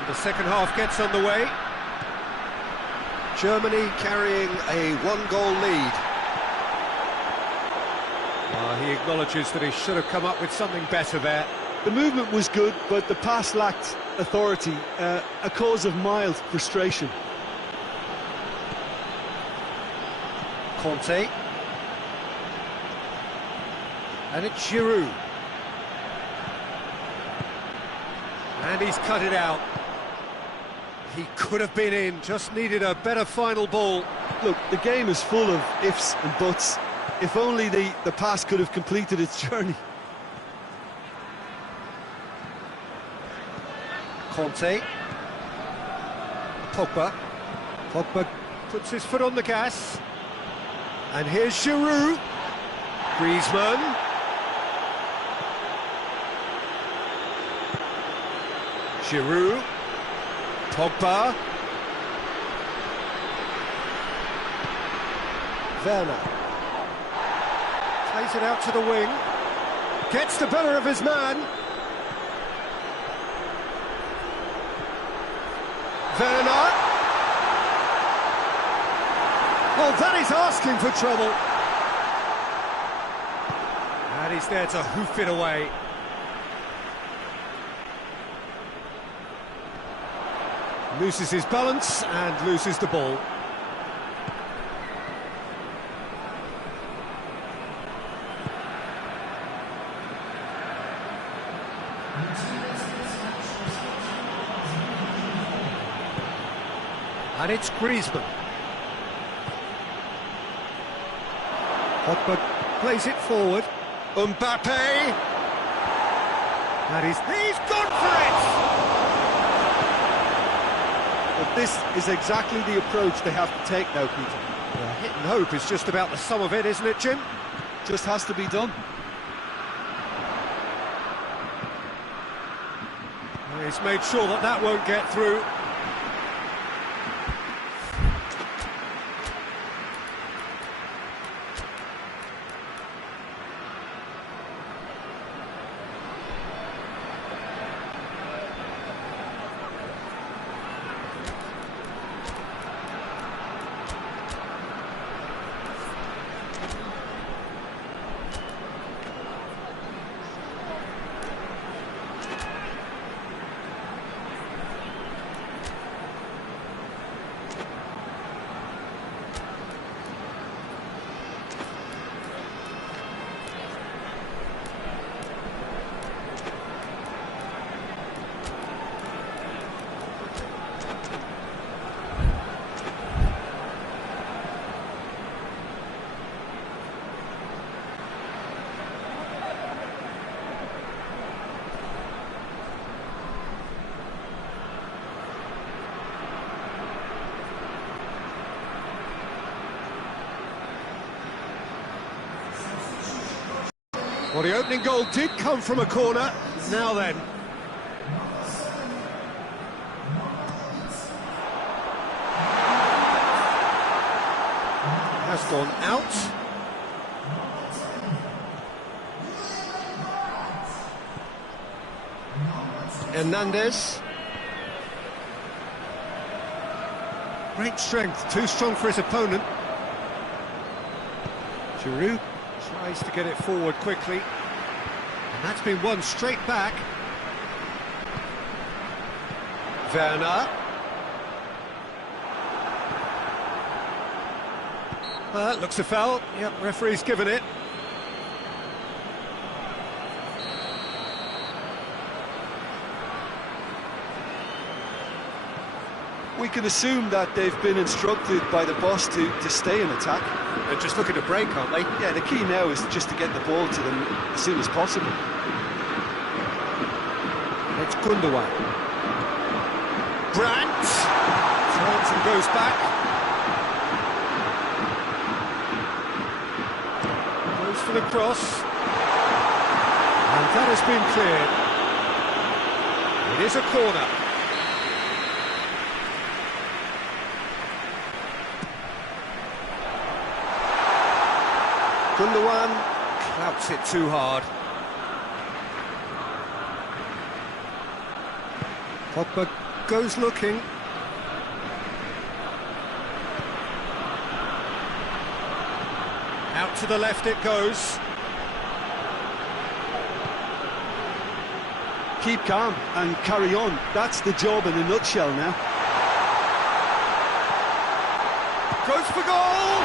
And the second half gets underway. Germany carrying a one-goal lead. He acknowledges that he should have come up with something better there. The movement was good, but the pass lacked authority, a cause of mild frustration. Conte. And it's Giroud. And he's cut it out. He could have been in, just needed a better final ball. Look, the game is full of ifs and buts. If only the pass could have completed its journey. Conte. Pogba. Pogba puts his foot on the gas. And here's Giroud. Griezmann. Giroud. Pogba. Werner. Plays it out to the wing. Gets the better of his man. Werner. Well, that is asking for trouble. And he's there to hoof it away. Loses his balance and loses the ball. And it's Griezmann. Pogba plays it forward. Mbappe. And he's gone for it! But this is exactly the approach they have to take now, Peter. Yeah, hit and hope is just about the sum of it, isn't it, Jim? Just has to be done. He's made sure that won't get through. Well, the opening goal did come from a corner. Now then. Has gone out. Hernandez. Great strength, too strong for his opponent. Giroud tries to get it forward quickly, and that's been won straight back. Werner. Looks a foul. Yep, referee's given it. We can assume that they've been instructed by the boss to stay in attack. They're just looking to break, aren't they? Yeah, the key now is just to get the ball to them as soon as possible. It's Gundogan. Brandt turns and goes back. Goes for the cross. And that has been cleared. It is a corner. Gundogan clouts it too hard. Pogba goes looking. Out to the left it goes. Keep calm and carry on. That's the job in a nutshell now. Goes for goal!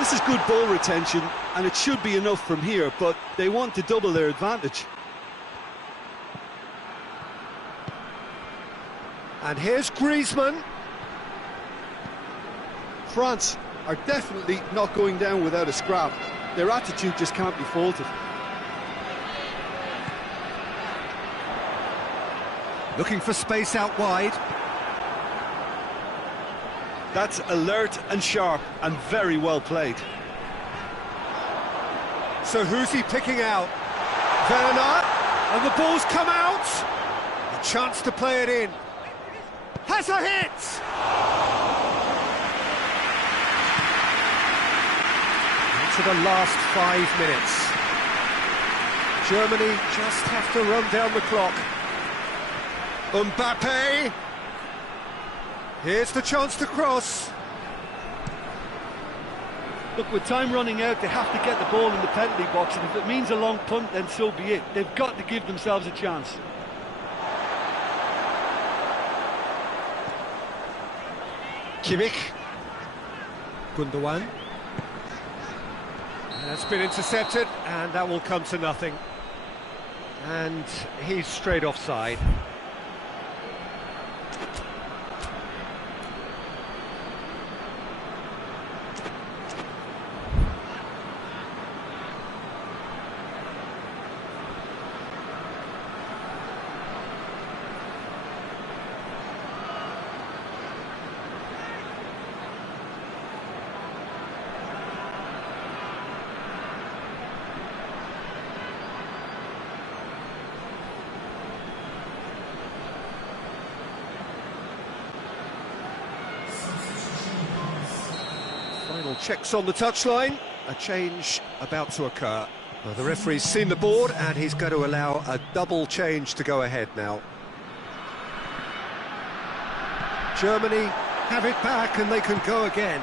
This is good ball retention, and it should be enough from here, but they want to double their advantage. And here's Griezmann. France are definitely not going down without a scrap. Their attitude just can't be faulted. Looking for space out wide. That's alert and sharp and very well played. So who's he picking out? Werner, and the ball's come out. A chance to play it in. Has a hit! Into the last 5 minutes. Germany just have to run down the clock. Mbappe. Here's the chance to cross. Look, with time running out, they have to get the ball in the penalty box, and if it means a long punt, then so be it. They've got to give themselves a chance. Kimmich. Gundogan. That's been intercepted, and that will come to nothing. And he's straight offside. Final checks on the touchline. A change about to occur. Well, the referee's seen the board and he's going to allow a double change to go ahead now. Germany have it back and they can go again.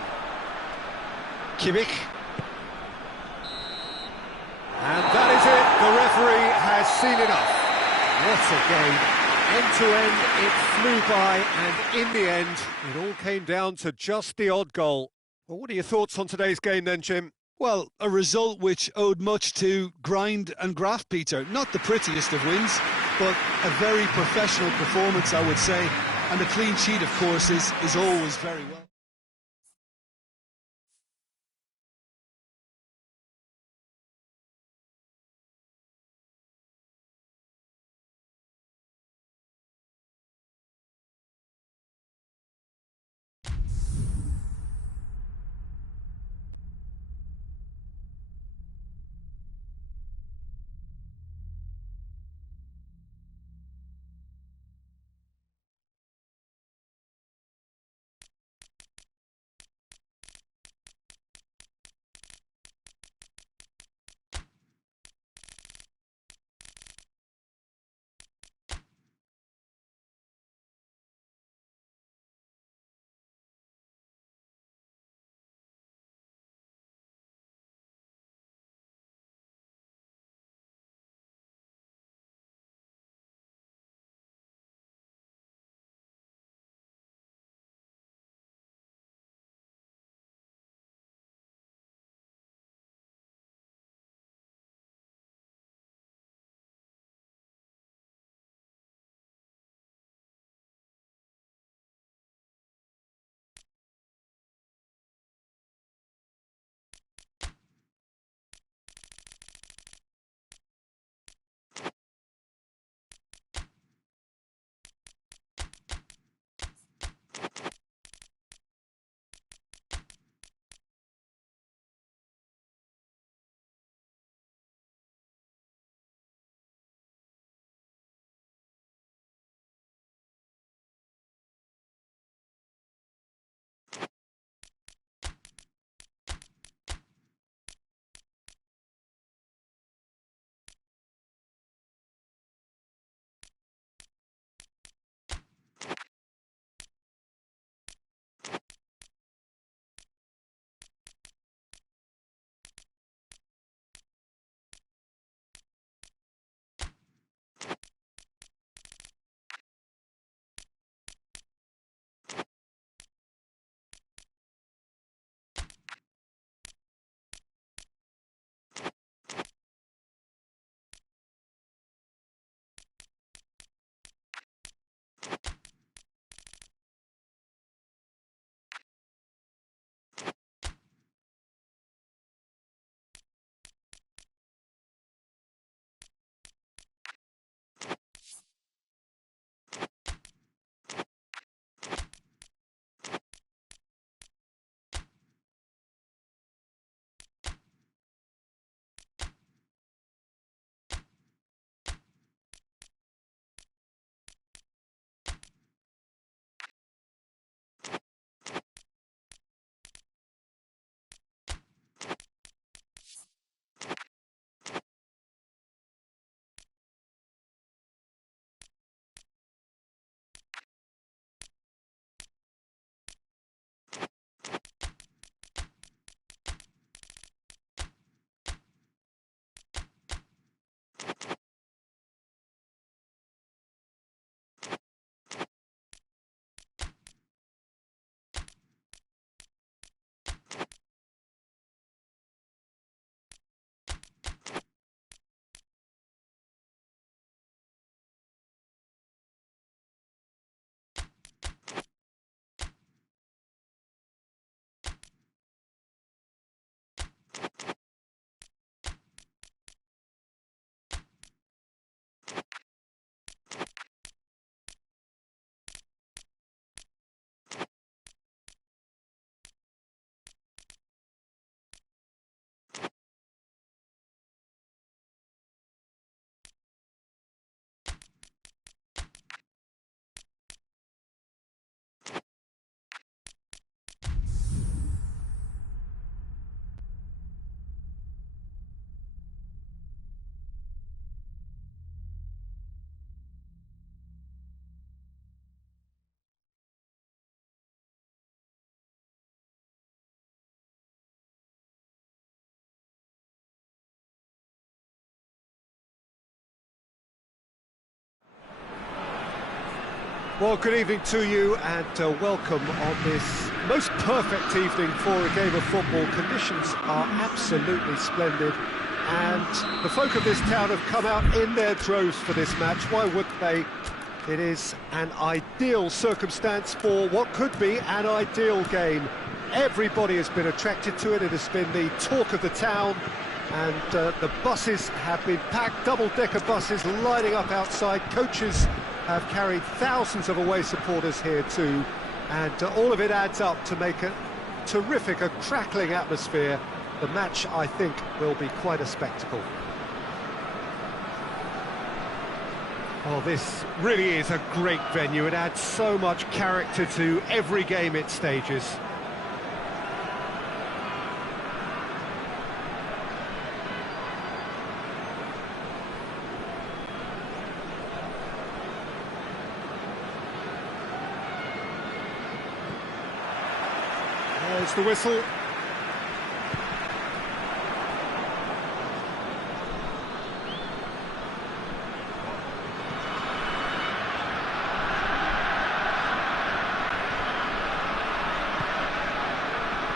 Kimmich. And that is it. The referee has seen enough. What a game. End to end, it flew by, and in the end, it all came down to just the odd goal. Well, what are your thoughts on today's game then, Jim? Well, a result which owed much to grind and graft, Peter. Not the prettiest of wins, but a very professional performance, I would say. And a clean sheet, of course, is always very well. Well, good evening to you and welcome on this most perfect evening for a game of football. Conditions are absolutely splendid and the folk of this town have come out in their droves for this match. Why wouldn't they? It is an ideal circumstance for what could be an ideal game. Everybody has been attracted to it. It has been the talk of the town, and the buses have been packed, double-decker buses lining up outside. Coaches have carried thousands of away supporters here too, and all of it adds up to make a terrific, a crackling atmosphere. The match, I think, will be quite a spectacle. Well, this really is a great venue. It adds so much character to every game it stages. There's the whistle.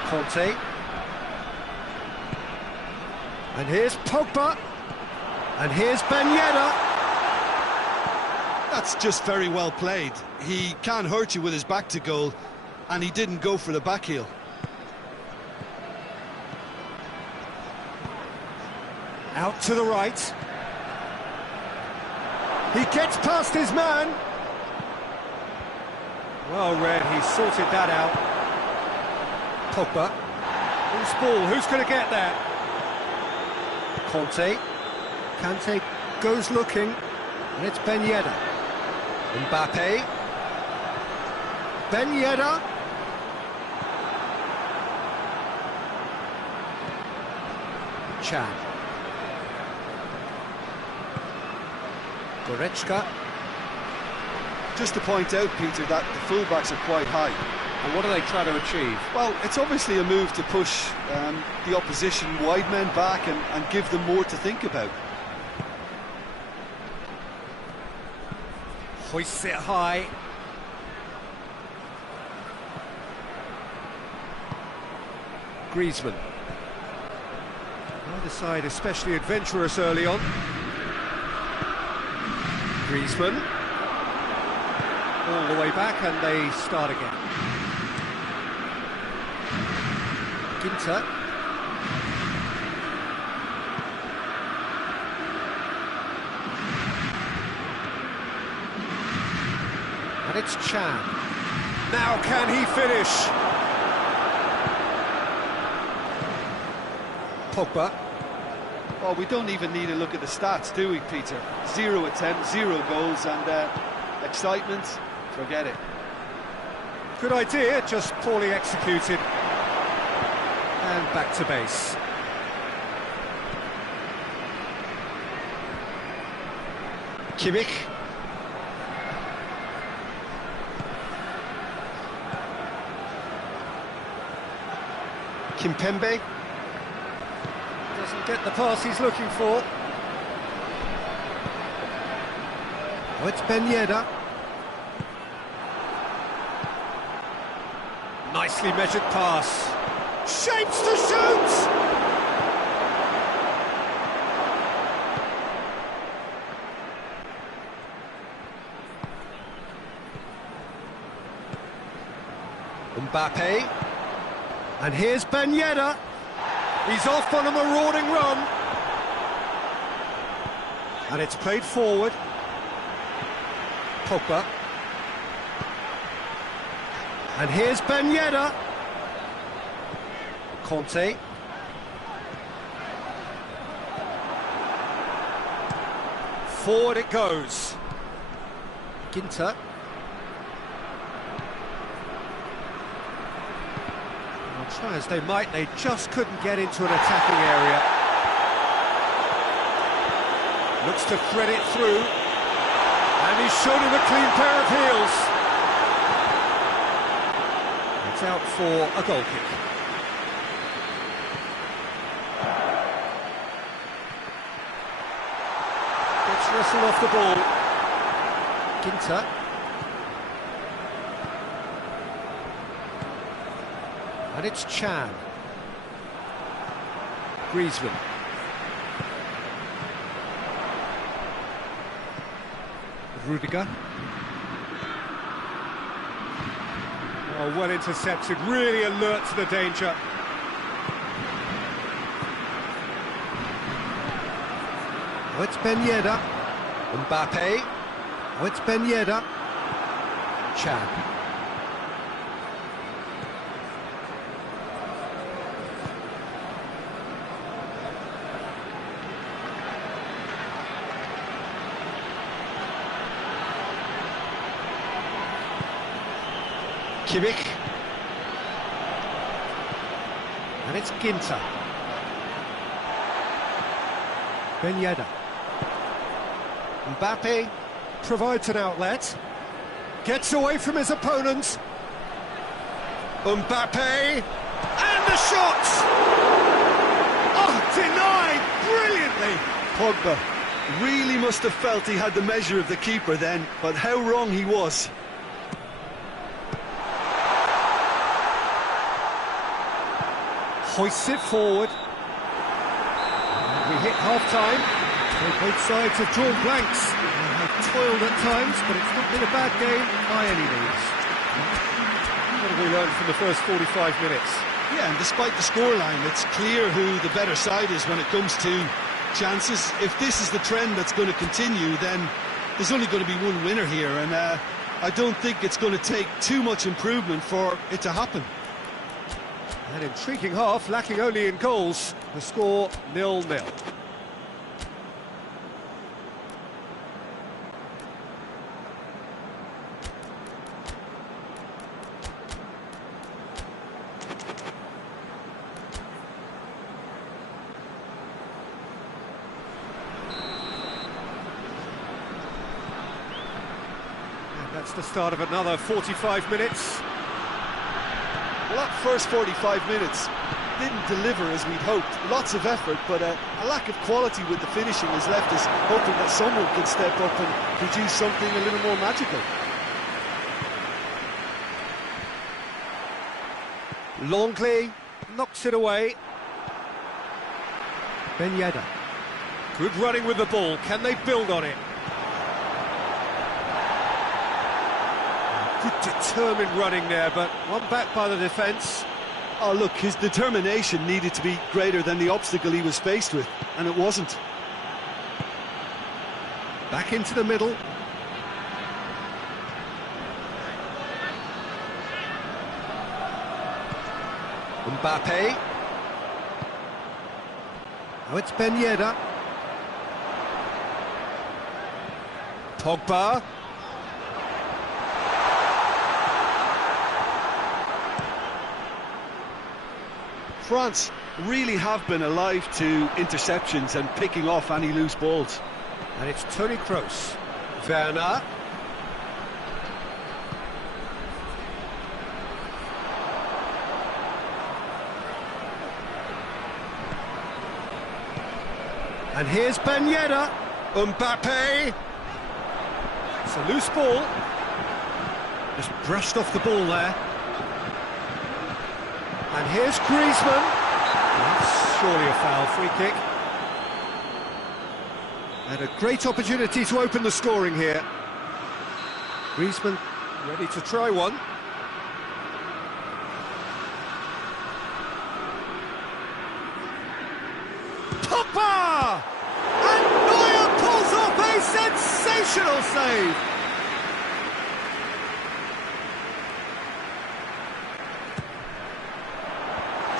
Conte. And here's Pogba. And here's Ben Yedder. That's just very well played. He can't hurt you with his back to goal, and he didn't go for the back heel. Out to the right. He gets past his man. Well read, he sorted that out. Pogba. Who's ball? Who's going to get that? Conte. Kante goes looking, and it's Ben Yedder. Mbappe. Ben Yedder. Chan. Goretzka. Just to point out, Peter, that the fullbacks are quite high. And what are they trying to achieve? Well, it's obviously a move to push the opposition wide men back and give them more to think about. Hoists it high. Griezmann. Either side especially adventurous early on. Griezmann. All the way back and they start again. Ginter. And it's Chan. Now can he finish? Pogba. Well, we don't even need to look at the stats, do we, Peter? 0 attempts, 0 goals, and excitement, forget it. Good idea, just poorly executed. And back to base. Kimmich. Kimpembe. Doesn't get the pass he's looking for. Oh, it's Ben Yedder. Nicely measured pass. Shapes to shoot! Mbappe. And here's Ben Yedder. He's off on a marauding run. And it's played forward. Pogba. And here's Ben Yedder. Conte. Forward it goes. Ginter. Well, try as they might, they just couldn't get into an attacking area. Looks to thread it through. And he's shown him a clean pair of heels. It's out for a goal kick. Gets wrestled off the ball. Ginter. And it's Chan. Griezmann. Rudiger. Oh, well intercepted, really alert to the danger. Oh, it's Ben Yedder. Mbappe. Oh, it's Ben Yedder. Chan. Kimmich. And it's Ginter. Ben Yedder. Mbappe provides an outlet. Gets away from his opponent. Mbappe. And the shot! Oh, denied brilliantly! Pogba really must have felt he had the measure of the keeper then, but how wrong he was. Hoists it forward. We hit half-time. Both sides have drawn blanks. They have toiled at times, but it's not been a bad game by any means. What have we learned from the first 45 minutes? Yeah, and despite the scoreline, it's clear who the better side is when it comes to chances. If this is the trend that's going to continue, then there's only going to be one winner here, and I don't think it's going to take too much improvement for it to happen. An intriguing half, lacking only in goals. The score 0-0. And that's the start of another 45 minutes. Well, that first 45 minutes didn't deliver as we'd hoped. Lots of effort, but a lack of quality with the finishing has left us hoping that someone can step up and produce something a little more magical. Longley knocks it away. Ben Yedder. Good running with the ball. Can they build on it? Good determined running there, but one back by the defence. Oh, look, his determination needed to be greater than the obstacle he was faced with, and it wasn't. Back into the middle. Mbappe. Oh, it's Ben Yedder. Pogba. France really have been alive to interceptions and picking off any loose balls. And it's Toni Kroos. Werner. And here's Ben Yedder. Mbappe. It's a loose ball. Just brushed off the ball there. And here's Griezmann. That's surely a foul, free kick. And a great opportunity to open the scoring here. Griezmann ready to try one. Pogba! And Neuer pulls off a sensational save.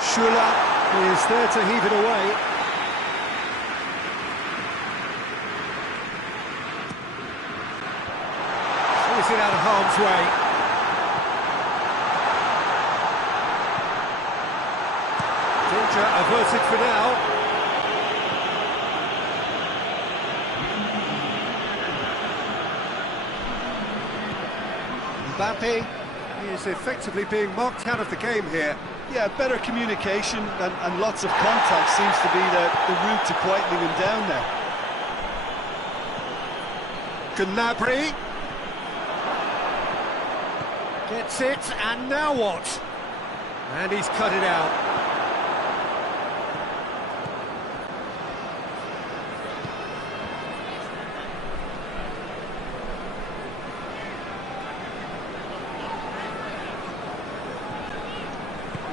Schuller is there to heave it away. Is it out of harm's way? Danger averted for now. Mbappe is effectively being marked out of the game here. Yeah, better communication and lots of contact seems to be the route to quietening him down there. Gnabry gets it, and now what? And he's cut it out.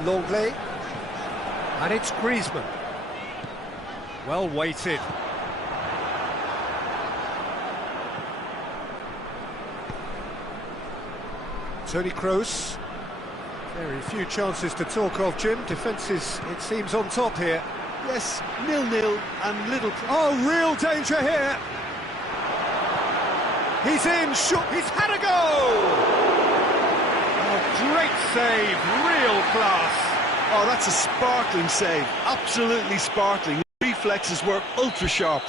Longley. And it's Griezmann. Well weighted. Toni Kroos. Very few chances to talk of, Jim. Defence is, it seems, on top here. Yes, 0-0 and little... Oh, real danger here. He's in, he's had a go! Oh, great save, real class. Oh, that's a sparkling save, absolutely sparkling. The reflexes were ultra sharp.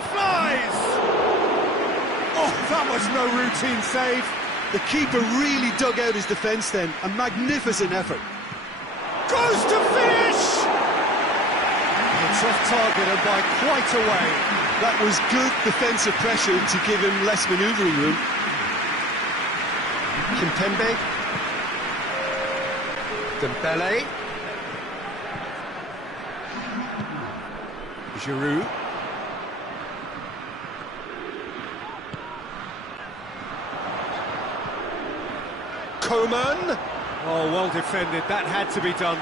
Flies! Oh, that was no routine save. The keeper really dug out his defence then. A magnificent effort. Goes to finish! It's off target and by quite a way. That was good defensive pressure to give him less manoeuvring room. Kimpembe. Dembele. Giroud. Coman. Oh, well defended. That had to be done.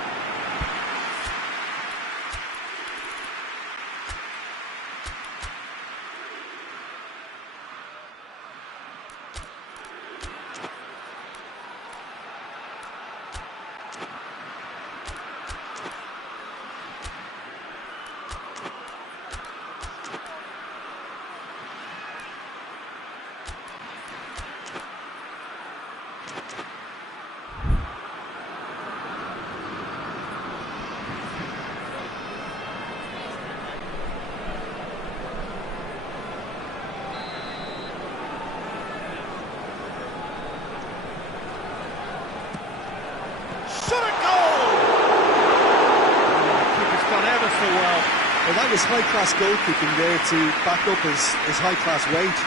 Well, that was high-class goalkeeping there to back up his high-class wage.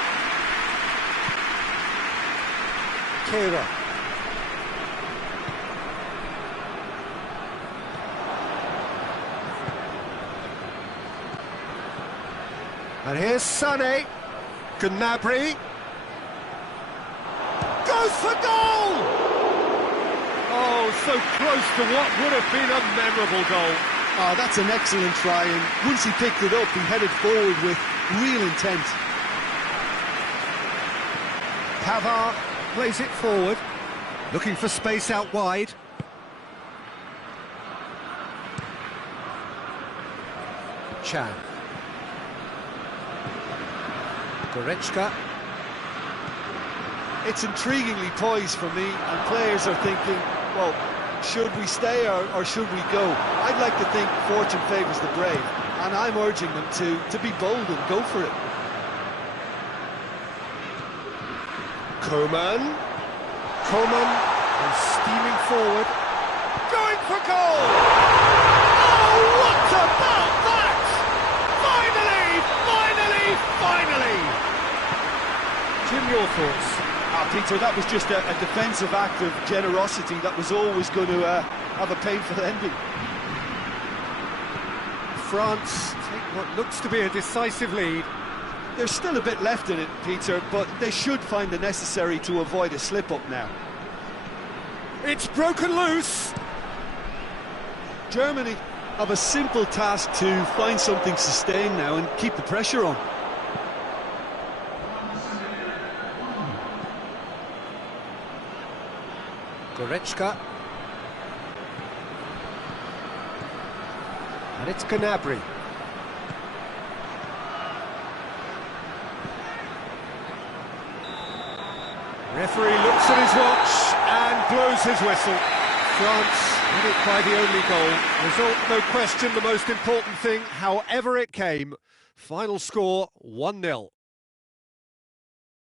Kehrer. And here's Sané. Gnabry. Goes for goal! Oh, so close to what would have been a memorable goal. Oh, that's an excellent try, and once he picked it up, he headed forward with real intent. Pavard plays it forward, looking for space out wide. Chan. Goretzka. It's intriguingly poised for me, and players are thinking, well, should we stay or should we go? I'd like to think fortune favours the brave, and I'm urging them to be bold and go for it. Coman is steaming forward, going for goal! Oh, what about that? Finally! Jim, your thoughts? Peter, that was just a defensive act of generosity that was always going to have a painful ending. France take what looks to be a decisive lead. There's still a bit left in it, Peter, but they should find the necessary to avoid a slip-up now. It's broken loose! Germany have a simple task to find something sustained now and keep the pressure on. Goretzka. And it's Gnabry. Referee looks at his watch and blows his whistle. France had it by the only goal. Result, no question, the most important thing, however it came. Final score, 1-0.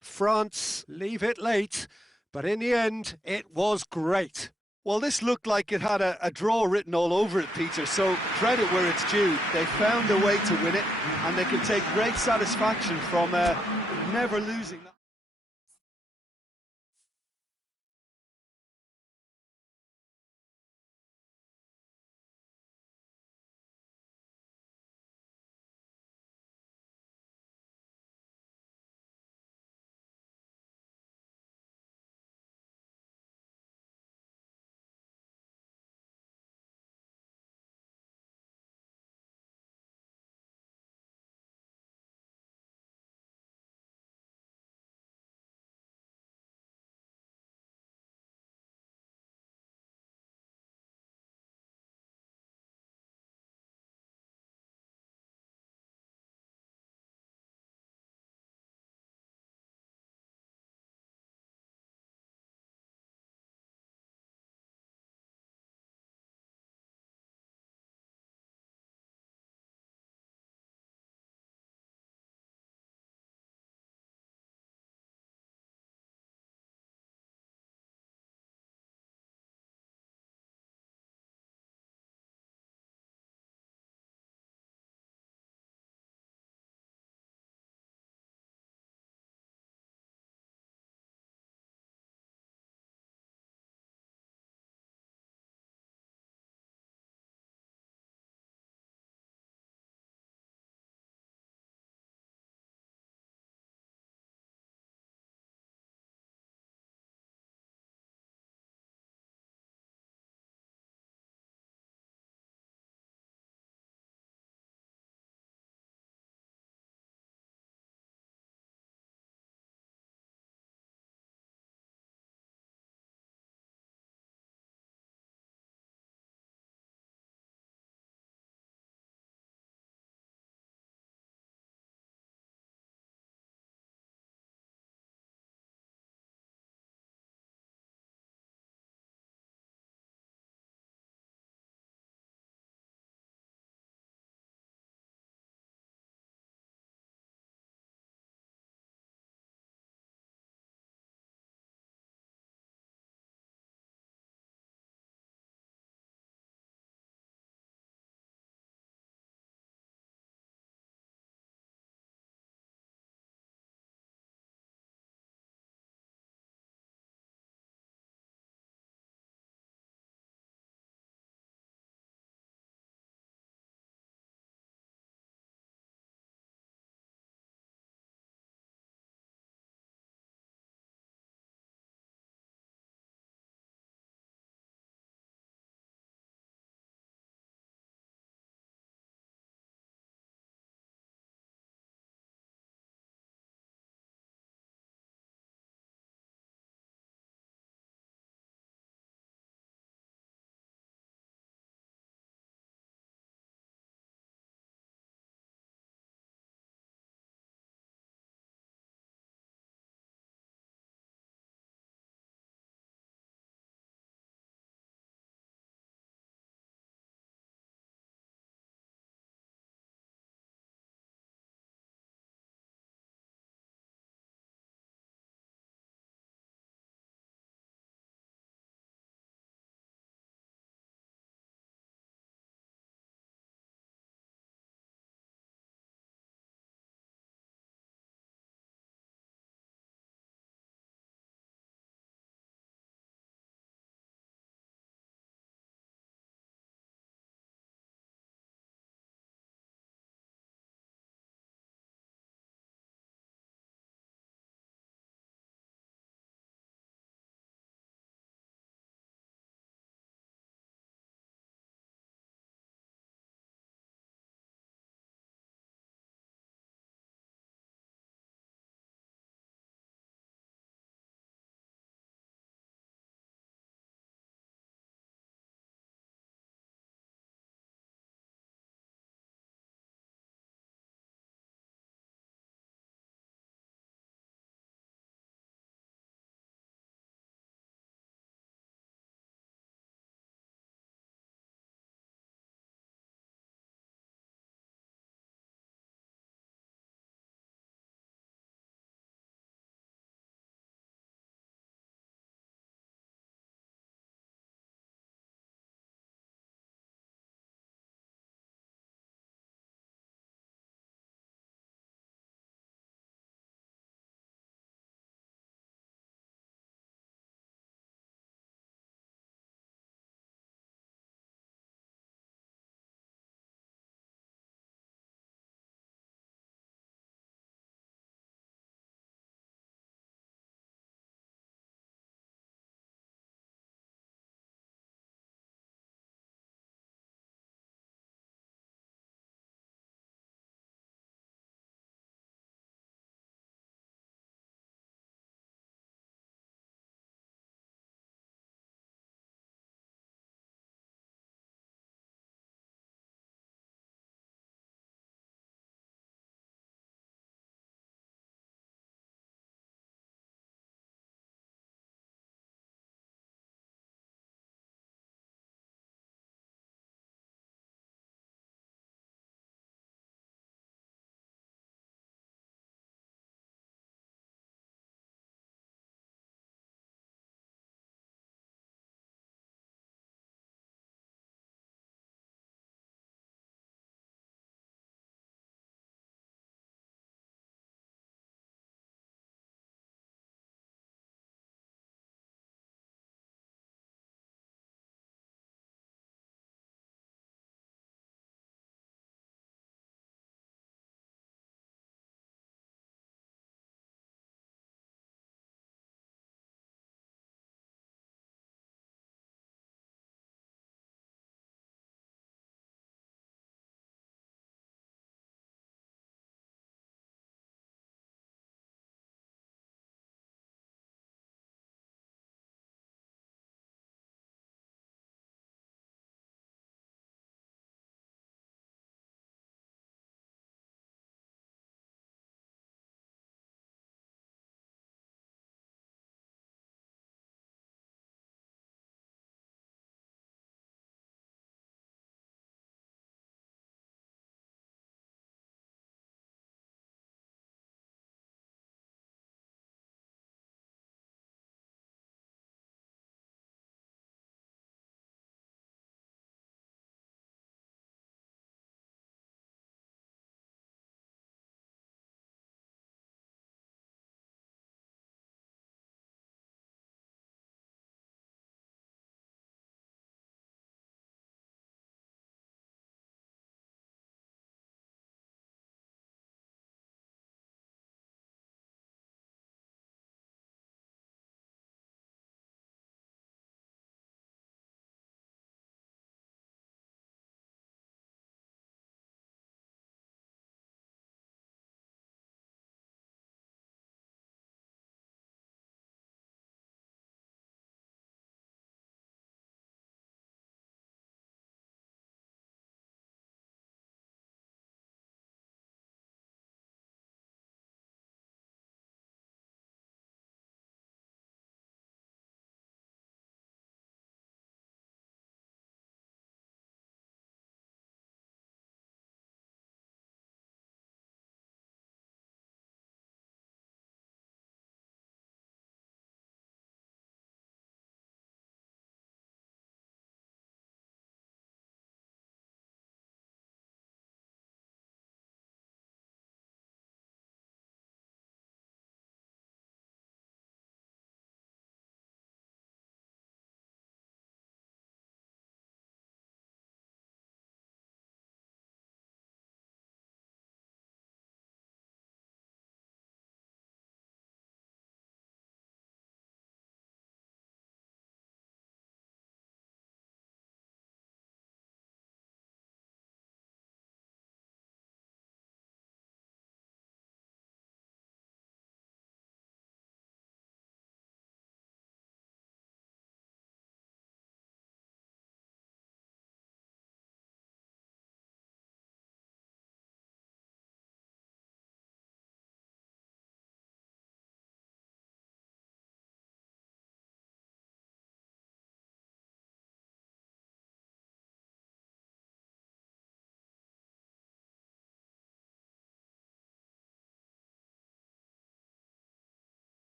France leave it late, but in the end, it was great. Well, this looked like it had a draw written all over it, Peter, so credit where it's due. They found a way to win it, and they can take great satisfaction from never losing that.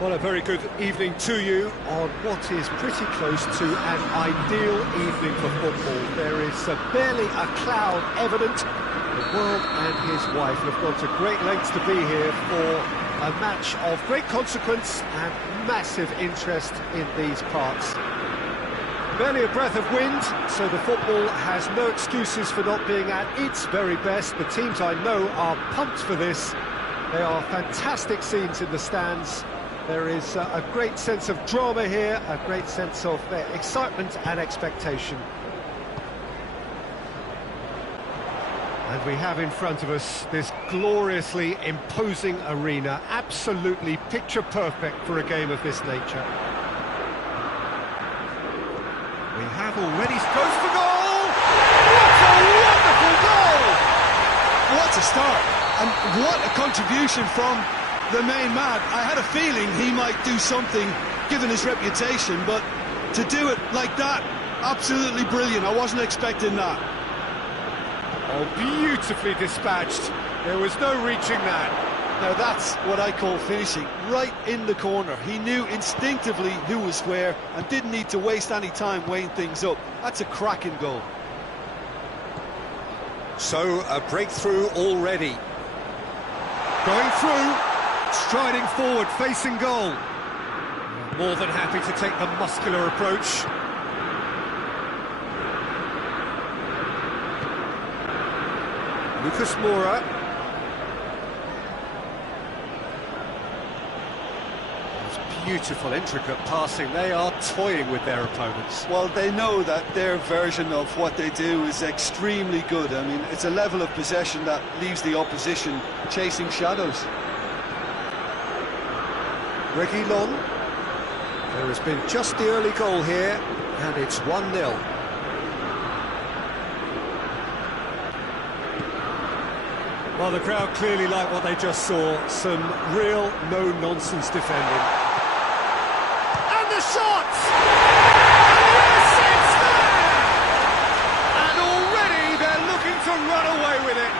Well, a very good evening to you on what is pretty close to an ideal evening for football. There is barely a cloud evident. The world and his wife have gone to great lengths to be here for a match of great consequence and massive interest in these parts. Barely a breath of wind, so the football has no excuses for not being at its very best. The teams I know are pumped for this. They are fantastic scenes in the stands. There is a great sense of drama here, a great sense of excitement and expectation. And we have in front of us this gloriously imposing arena, absolutely picture perfect for a game of this nature. We have already goes for goal! What a wonderful goal! What a start, and what a contribution from the main man. I had a feeling he might do something given his reputation, but to do it like that, absolutely brilliant. I wasn't expecting that. Oh, beautifully dispatched. There was no reaching that. Now that's what I call finishing, right in the corner. He knew instinctively who was where and didn't need to waste any time weighing things up. That's a cracking goal. So, a breakthrough already. Going through. Striding forward, facing goal. More than happy to take the muscular approach. Lucas Moura. It's beautiful, intricate passing. They are toying with their opponents. Well, they know that their version of what they do is extremely good. I mean, it's a level of possession that leaves the opposition chasing shadows. Reguilon. There has been just the early goal here, and it's 1-0. Well, the crowd clearly like what they just saw. Some real no-nonsense defending. And the shot! Yes, it's there! And already they're looking to run away with it.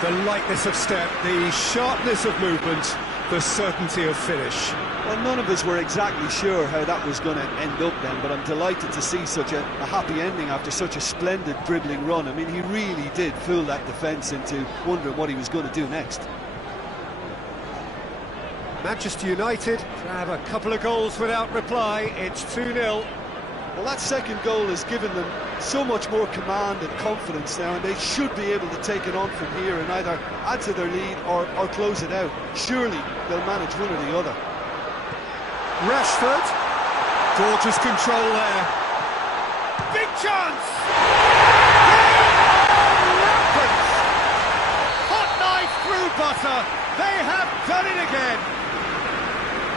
The lightness of step, the sharpness of movement, the certainty of finish. Well, none of us were exactly sure how that was going to end up then, but I'm delighted to see such a happy ending after such a splendid dribbling run. I mean, he really did fool that defence into wondering what he was going to do next. Manchester United grab a couple of goals without reply. It's 2-0. Well, that second goal has given them so much more command and confidence now, and they should be able to take it on from here and either add to their lead or close it out. Surely they'll manage one or the other. Rashford. Gorgeous control there. Big chance! Rampant! Hot knife through butter. They have done it again.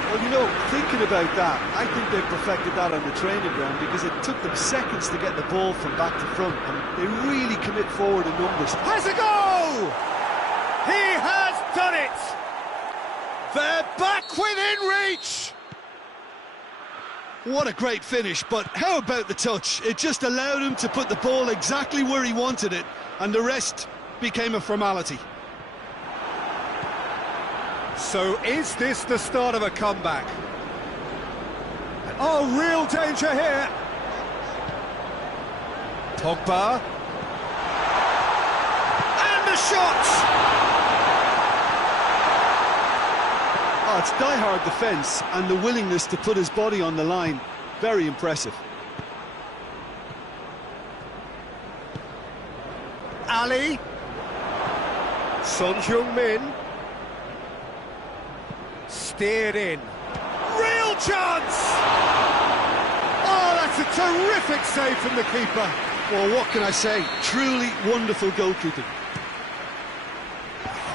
Well, you know, thinking about that, I think they've perfected that on the training ground because it took them seconds to get the ball from back to front, and they really commit forward in numbers. Has a go! He has done it! They're back within reach! What a great finish, but how about the touch? It just allowed him to put the ball exactly where he wanted it, and the rest became a formality. So is this the start of a comeback? Oh, real danger here. Pogba. And the shot! Oh, it's die-hard defence and the willingness to put his body on the line. Very impressive. Ali. Son Heung-min. Steered in. Real chance! Oh, that's a terrific save from the keeper. Well, what can I say? Truly wonderful goalkeeping.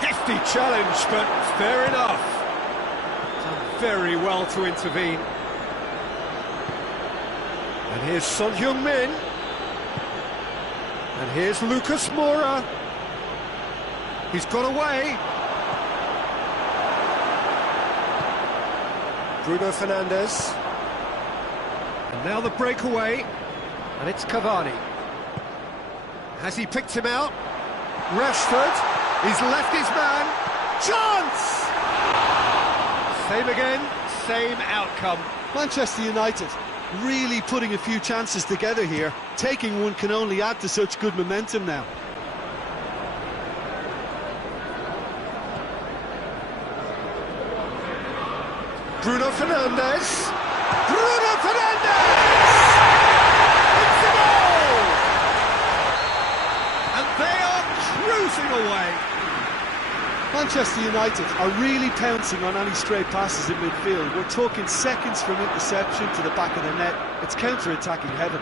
Hefty challenge, but fair enough. Done very well to intervene. And here's Son Heung-min. And here's Lucas Moura. He's got away. Bruno Fernandes. And now the breakaway. And it's Cavani. Has he picked him out? Rashford. He's left his man. Chance! Same again, same outcome. Manchester United really putting a few chances together here. Taking one can only add to such good momentum now. Bruno Fernandes. Bruno Fernandes! It's a goal! And they are cruising away. Manchester United are really pouncing on any stray passes in midfield. We're talking seconds from interception to the back of the net. It's counter-attacking heaven.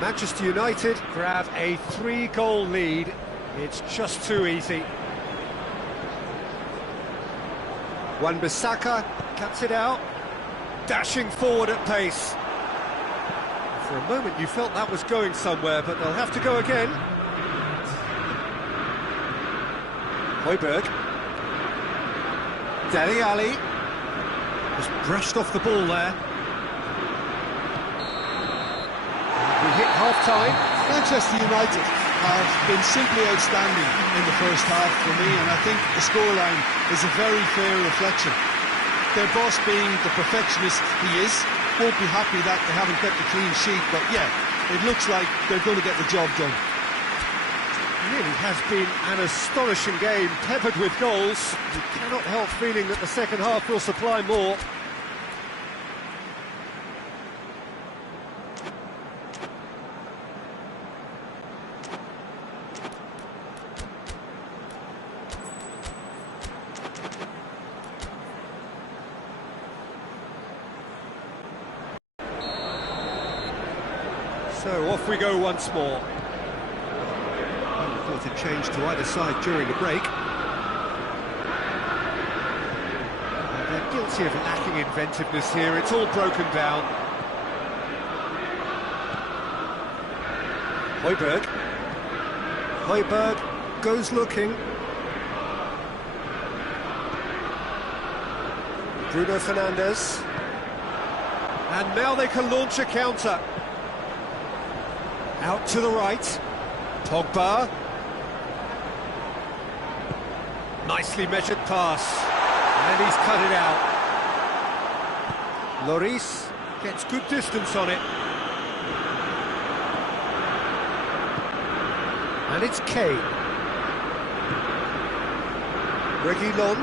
Manchester United grab a 3-goal lead. It's just too easy. Wan-Bissaka cuts it out, dashing forward at pace. For a moment you felt that was going somewhere, but they'll have to go again. Højbjerg. Dele Alli just brushed off the ball there. We hit half-time. Manchester United have been simply outstanding in the first half for me, and I think the scoreline is a very fair reflection. Their boss, being the perfectionist he is, won't be happy that they haven't kept a clean sheet, but yeah, it looks like they're going to get the job done. It really has been an astonishing game, peppered with goals. You cannot help feeling that the second half will supply more. So off we go once more. I thought it changed to either side during the break. And they're guilty of lacking inventiveness here. It's all broken down. Højbjerg. Højbjerg goes looking. Bruno Fernandes. And now they can launch a counter. Out to the right. Pogba. Nicely measured pass. And he's cut it out. Lloris gets good distance on it. And it's Kane. Reguilon.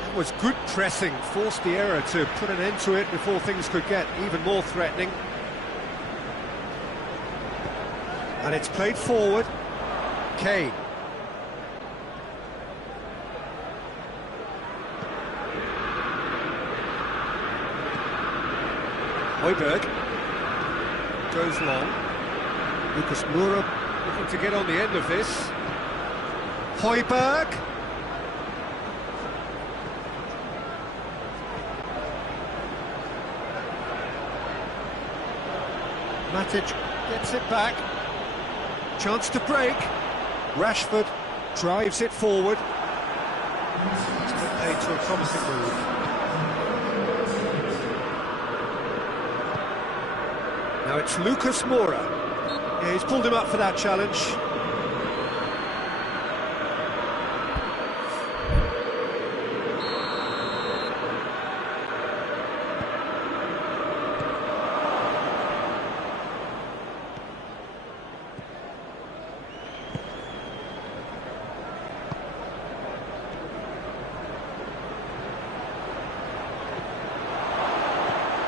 That was good pressing. Forced the error to put an end to it before things could get even more threatening. And it's played forward. Kane. Højbjerg goes long. Lucas Moura looking to get on the end of this. Højbjerg. Matic gets it back. Chance to break. Rashford drives it forward. It's been played to a promising move. Now it's Lucas Moura. Yeah, he's pulled him up for that challenge.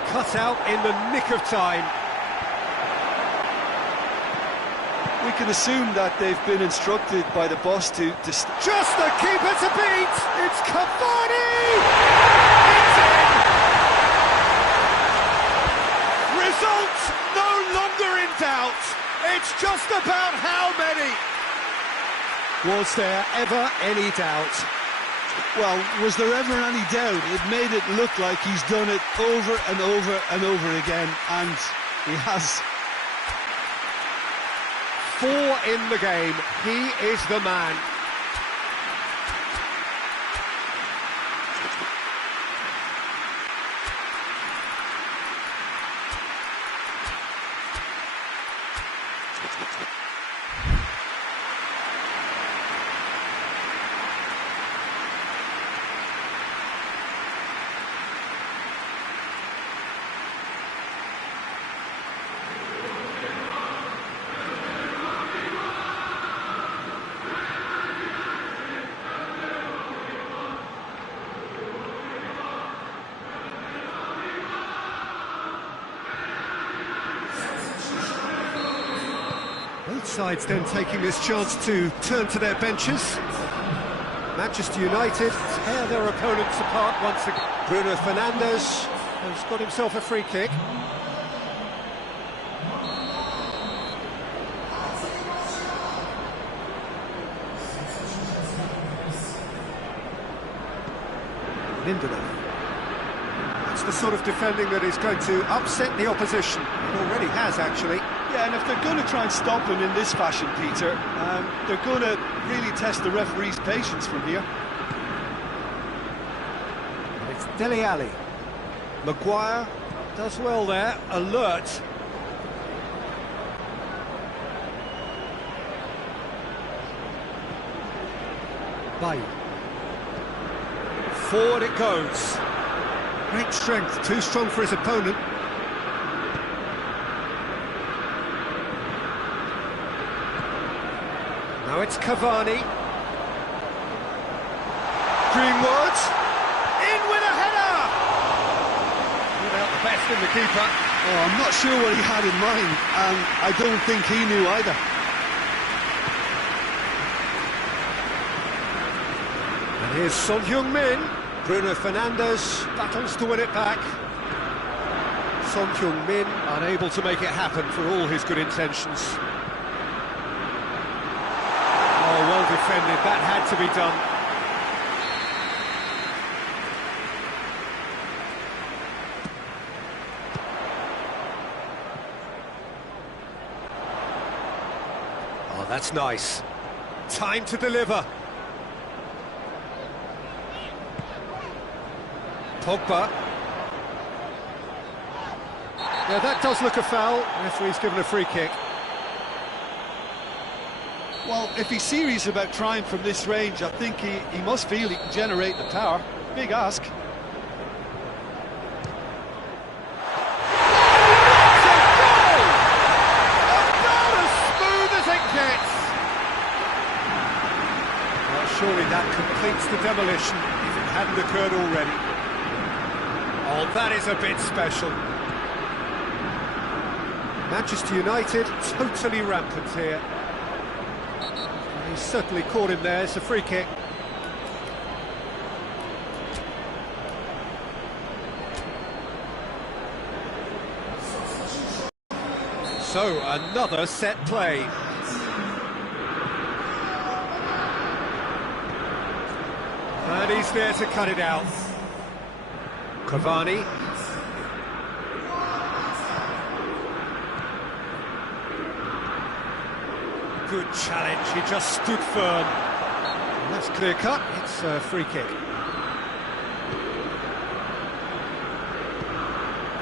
Cut out in the nick of time. We can assume that they've been instructed by the boss to just the keeper to beat. It's Cavani. It's in. Result no longer in doubt. It's just about how many. Was there ever any doubt? Well, was there ever any doubt? It made it look like he's done it over and over and over again, and he has. 4 in the game. He is the man. sides then taking this chance to turn to their benches. Manchester United tear their opponents apart once again. Bruno Fernandes has got himself a free kick. Lindelof. That's the sort of defending that is going to upset the opposition. It already has, actually. Yeah, and if they're going to try and stop him in this fashion, Peter, they're going to really test the referee's patience from here. And it's Dele Alli. Maguire does well there, alert. Bailly. Forward it goes. Great strength, too strong for his opponent. Now it's Cavani. Greenwood. In with a header! Without the best in the keeper. Oh, I'm not sure what he had in mind, and I don't think he knew either. And here's Son Heung-min. Bruno Fernandes battles to win it back. Son Heung-min unable to make it happen for all his good intentions. Oh, well defended, that had to be done. Oh, that's nice. Time to deliver. Pogba. Yeah, that does look a foul. Referee's given a free kick. Well, if he's serious about trying from this range, I think he must feel he can generate the power. Big ask. It's a goal! As smooth as it gets! Well, surely that completes the demolition if it hadn't occurred already. Oh, that is a bit special. Manchester United totally rampant here. He's certainly caught him there. It's a free kick. So, another set play. And he's there to cut it out. Cavani. Good challenge, he just stood firm. And that's clear cut, it's a free kick.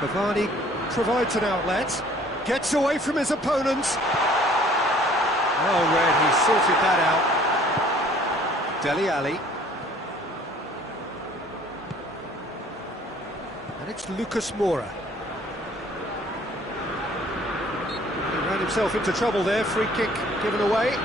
Cavani provides an outlet, gets away from his opponent. Oh, Red, he sorted that out. Dele Alli. And it's Lucas Moura. He ran himself into trouble there, free kick given away.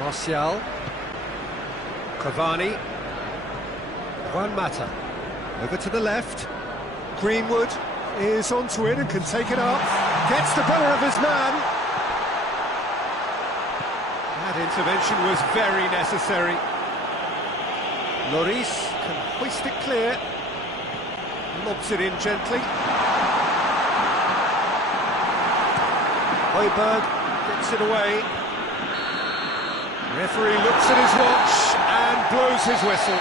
Martial. Cavani. Juan Mata. Over to the left. Greenwood is onto it and can take it up. Gets the better of his man. That intervention was very necessary. Lloris can hoist it clear. Lobs it in gently. Højbjerg gets it away. Referee looks at his watch and blows his whistle.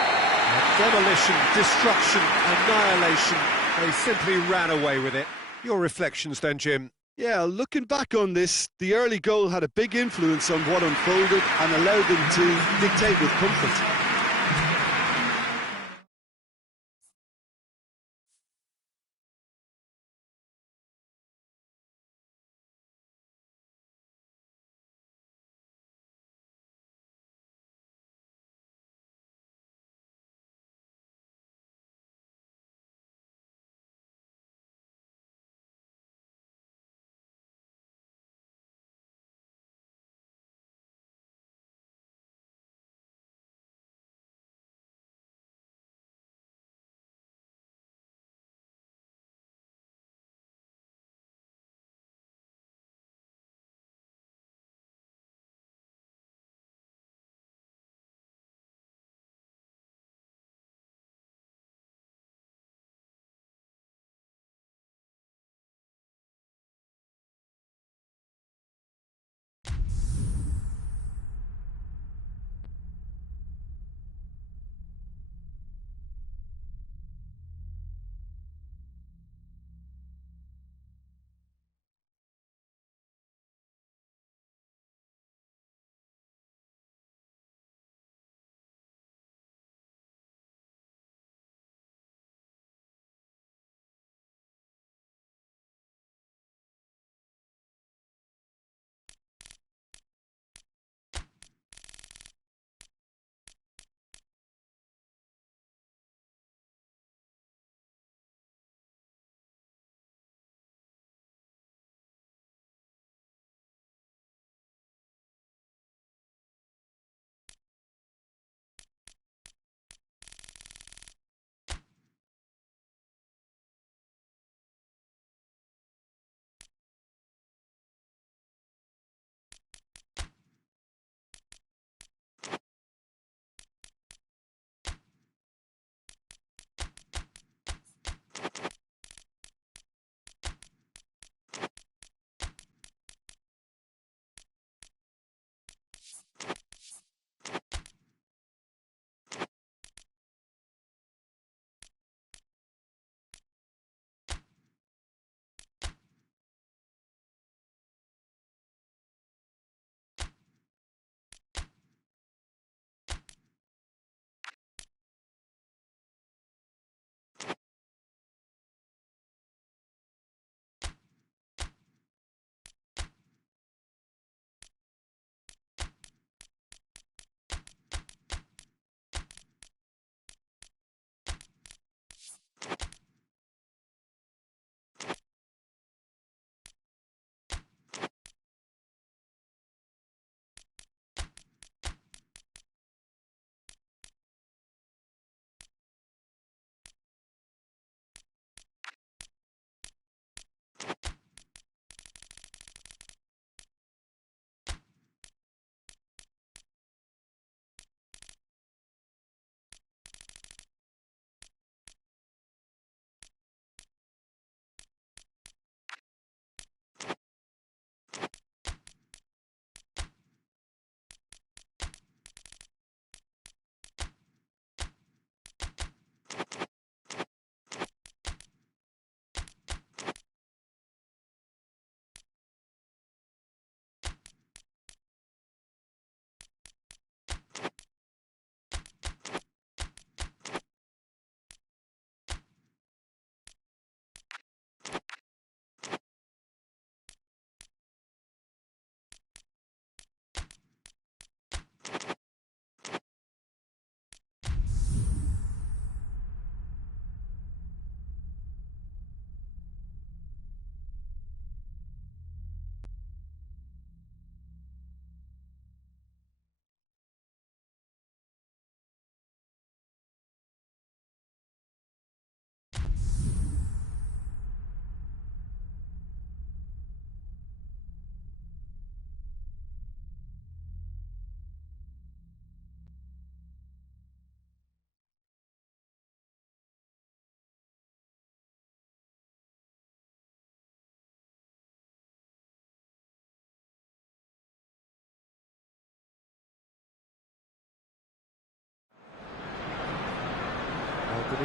Demolition, destruction, annihilation. They simply ran away with it. Your reflections then, Jim? Yeah, looking back on this, the early goal had a big influence on what unfolded and allowed them to dictate with comfort.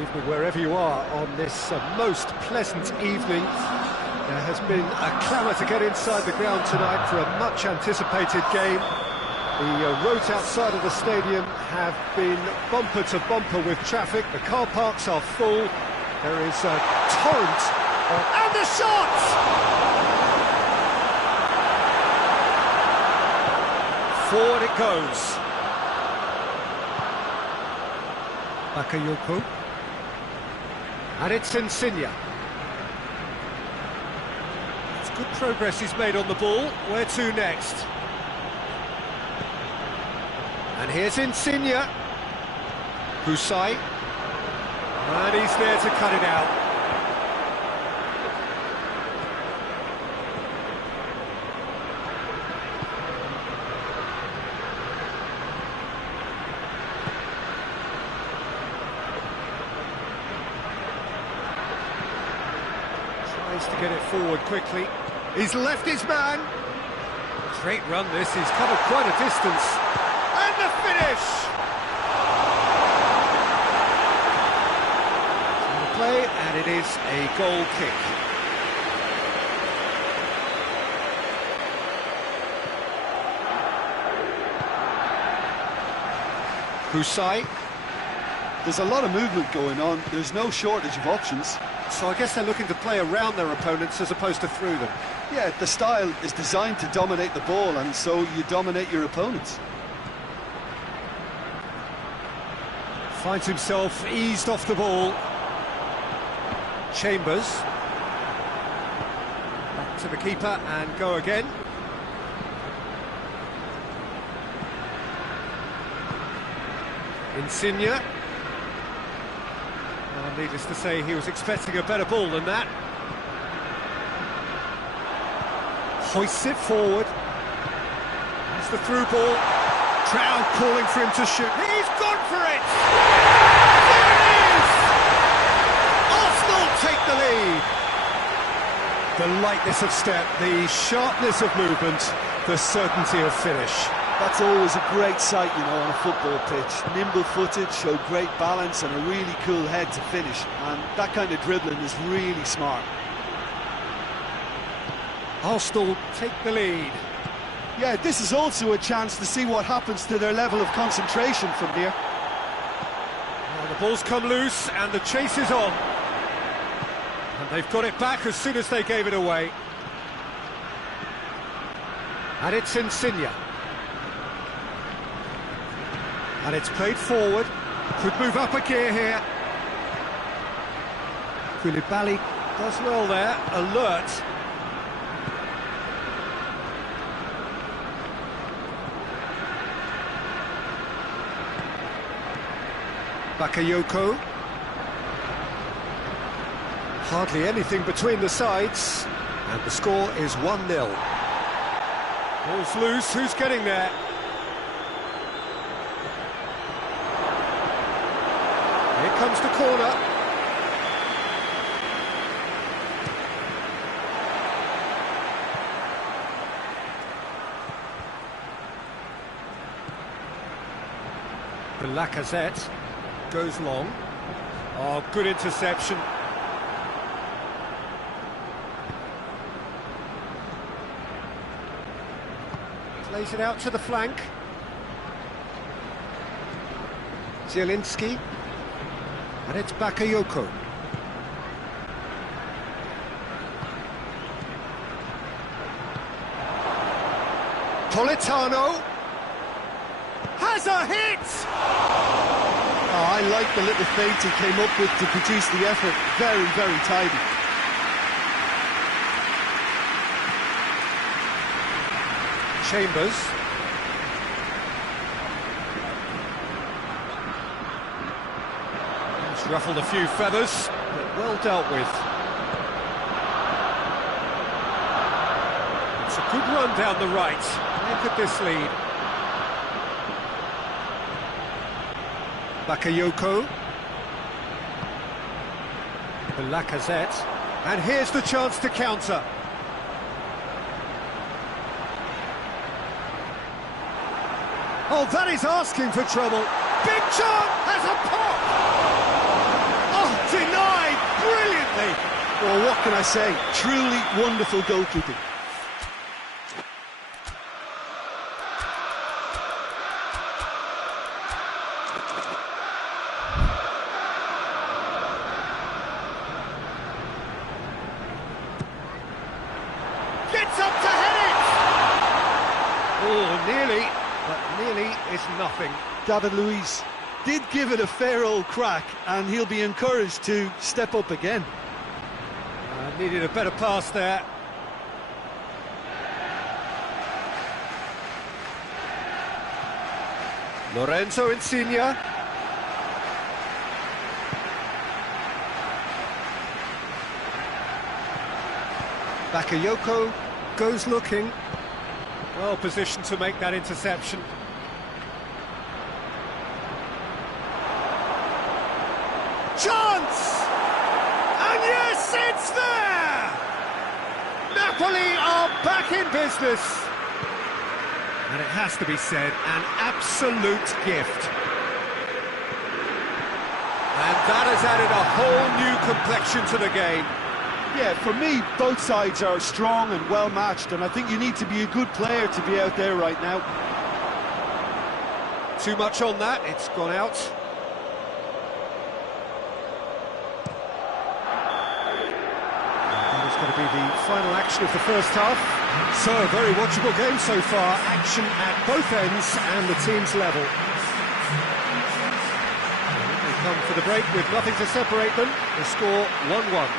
evening wherever you are on this most pleasant evening. There has been a clamour to get inside the ground tonight for a much anticipated game. The roads outside of the stadium have been bumper to bumper with traffic. The car parks are full. There is a torrent and the shot! Forward it goes. Bakayoko. And it's Insigne. It's good progress he's made on the ball. Where to next? And here's Insigne. Husai. And he's there to cut it out. Tries to get it forward quickly. He's left his man. Great run this, he's covered quite a distance. And the finish! On the play, and it is a goal kick. Husai. There's a lot of movement going on. There's no shortage of options. So I guess they're looking to play around their opponents as opposed to through them. Yeah, the style is designed to dominate the ball, and so you dominate your opponents. Finds himself eased off the ball. Chambers. Back to the keeper and go again. Insigne. Well, needless to say, he was expecting a better ball than that. Hoists it forward. It's the through ball. Crowd calling for him to shoot. He's gone for it! There it is! Arsenal take the lead. The lightness of step, the sharpness of movement, the certainty of finish. That's always a great sight, you know, on a football pitch. Nimble-footed, showed great balance and a really cool head to finish. And that kind of dribbling is really smart. Arsenal take the lead. Yeah, this is also a chance to see what happens to their level of concentration from here. Well, the ball's come loose and the chase is on. And they've got it back as soon as they gave it away. And it's Insigne. And it's played forward. Could move up a gear here. Koulibaly does well there, alert. Bakayoko. Hardly anything between the sides. And the score is 1-0. Ball's loose, who's getting there? Here comes the corner. The Lacazette goes long. Oh, good interception. Plays it out to the flank. Zielinski. And it's Bakayoko. Politano has a hit! Oh, I like the little feint he came up with to produce the effort. Very, very tidy. Chambers. He's ruffled a few feathers, but well dealt with. It's a good run down the right. Look at this lead. Bakayoko. The Lacazette. And here's the chance to counter. Oh, that is asking for trouble. Big chance has a pop! brilliantly. Well, what can I say? Truly wonderful goalkeeping. Gets up to head it! Oh, nearly, but nearly is nothing. David Luiz did give it a fair old crack, and he'll be encouraged to step up again. Needed a better pass there. Lorenzo Insigne. Bakayoko goes looking. Well positioned to make that interception. Chance! And yes, it's there! Napoli are back in business. And it has to be said, an absolute gift. And that has added a whole new complexion to the game. Yeah, for me, both sides are strong and well matched, and I think you need to be a good player to be out there right now. Too much on that, it's gone out. That is going to be the final action of the first half. So, a very watchable game so far. Action at both ends and the team's level. They come for the break with nothing to separate them. The score 1-1.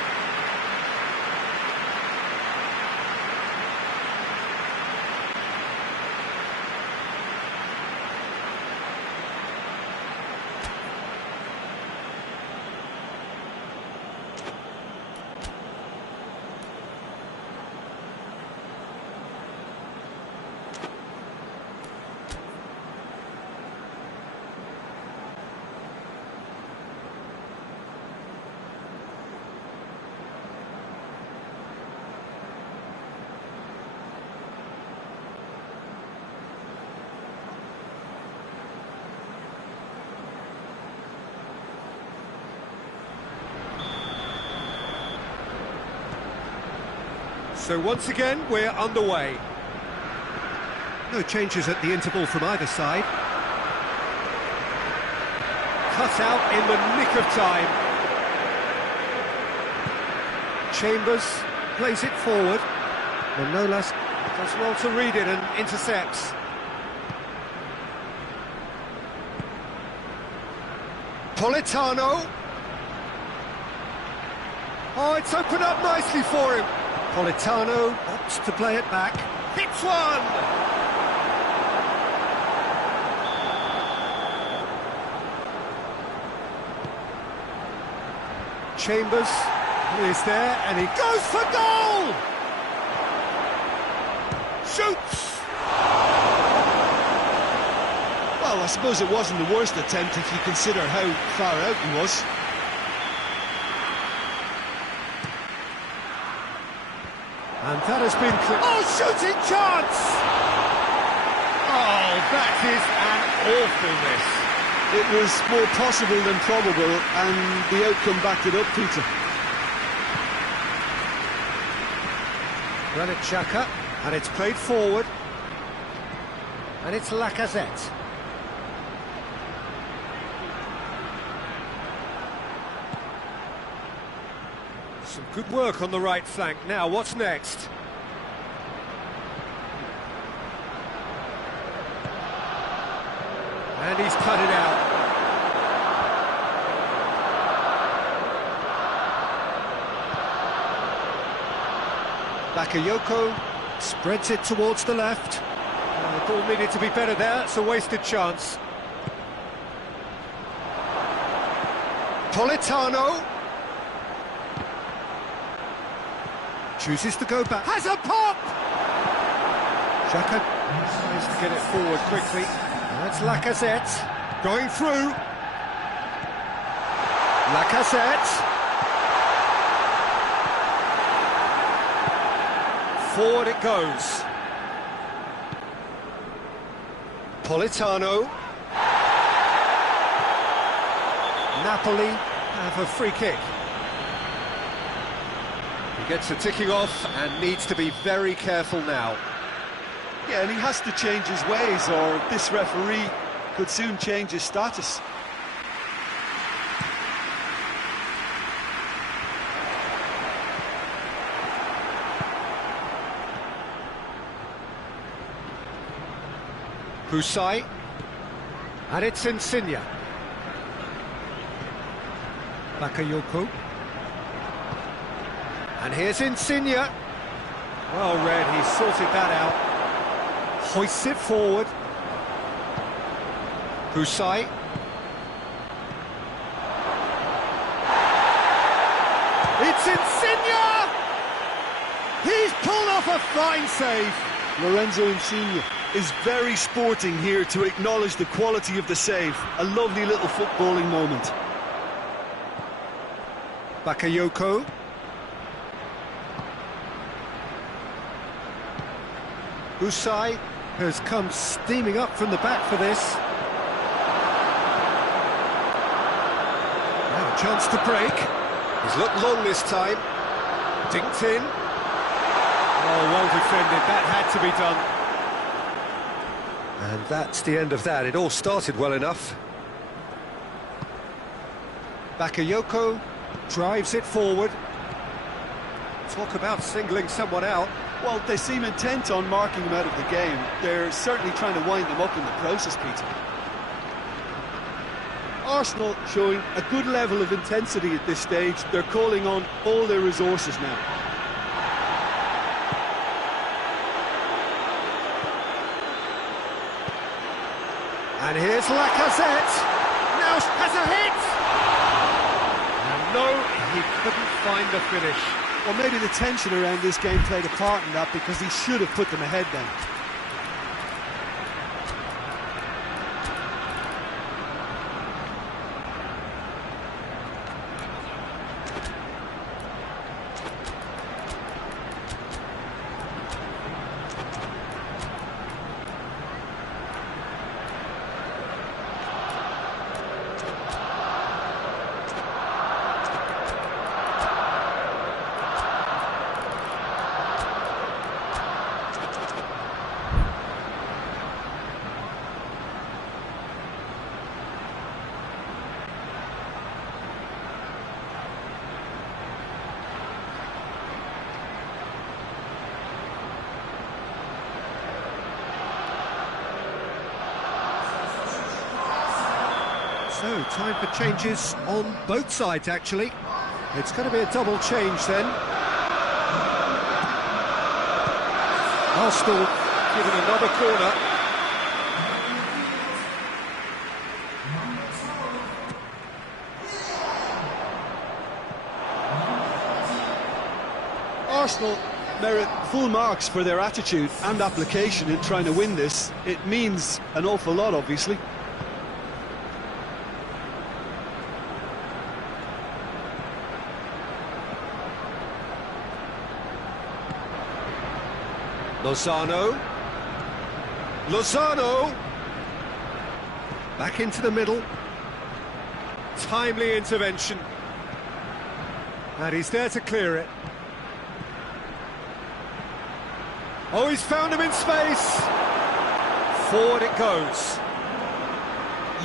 So once again, we're underway. No changes at the interval from either side. Cut out in the nick of time. Chambers plays it forward. Manolas does well to read it and intercepts. Politano. Oh, it's opened up nicely for him. Politano opts to play it back. Hits one! Chambers is there and he goes for goal! Shoots! Well, I suppose it wasn't the worst attempt if you consider how far out he was. And that has been... Oh, shooting chance! Oh, that is an awful miss. It was more possible than probable, and the outcome backed it up, Peter. Granit Xhaka, and it's played forward. And it's Lacazette. Some good work on the right flank. Now, what's next? And he's cut it out. Bakayoko spreads it towards the left. The ball needed to be better there. It's a wasted chance. Politano. Chooses to go back. Has a pop! Xhaka tries to get it forward quickly. That's Lacazette. Going through. Lacazette. Forward it goes. Politano. Napoli have a free kick. Gets a ticking off and needs to be very careful now. Yeah, and he has to change his ways, or this referee could soon change his status. Pusai, and it's Insigne. Bakayoko. And here's Insigne. Well read, he sorted that out. Hoists it forward. Pusai. It's Insigne! He's pulled off a fine save. Lorenzo Insigne is very sporting here to acknowledge the quality of the save. A lovely little footballing moment. Bakayoko. Pusai has come steaming up from the back for this. Now a chance to break. He's looked long this time. Dinked in. Oh, well defended. That had to be done. And that's the end of that. It all started well enough. Bakayoko drives it forward. Talk about singling someone out. Well, they seem intent on marking him out of the game. They're certainly trying to wind them up in the process, Peter. Arsenal showing a good level of intensity at this stage. They're calling on all their resources now. And here's Lacazette. Now has a hit! And no, he couldn't find the finish. Well, maybe the tension around this game played a part in that, because he should have put them ahead then. So, time for changes on both sides, actually. It's going to be a double change then. Arsenal given another corner. Arsenal merit full marks for their attitude and application in trying to win this. It means an awful lot, obviously. Lozano. Back into the middle. Timely intervention. And he's there to clear it. Oh, he's found him in space. Forward it goes.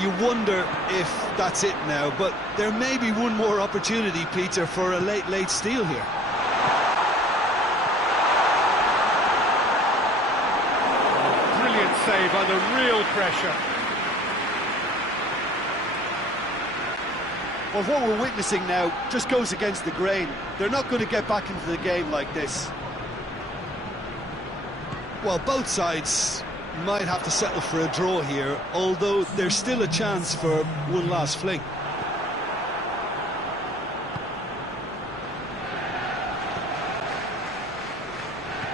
You wonder if that's it now, but there may be one more opportunity, Peter, for a late steal here. Save under real pressure. Well, what we're witnessing now just goes against the grain. They're not going to get back into the game like this. Well, both sides might have to settle for a draw here, although there's still a chance for one last fling.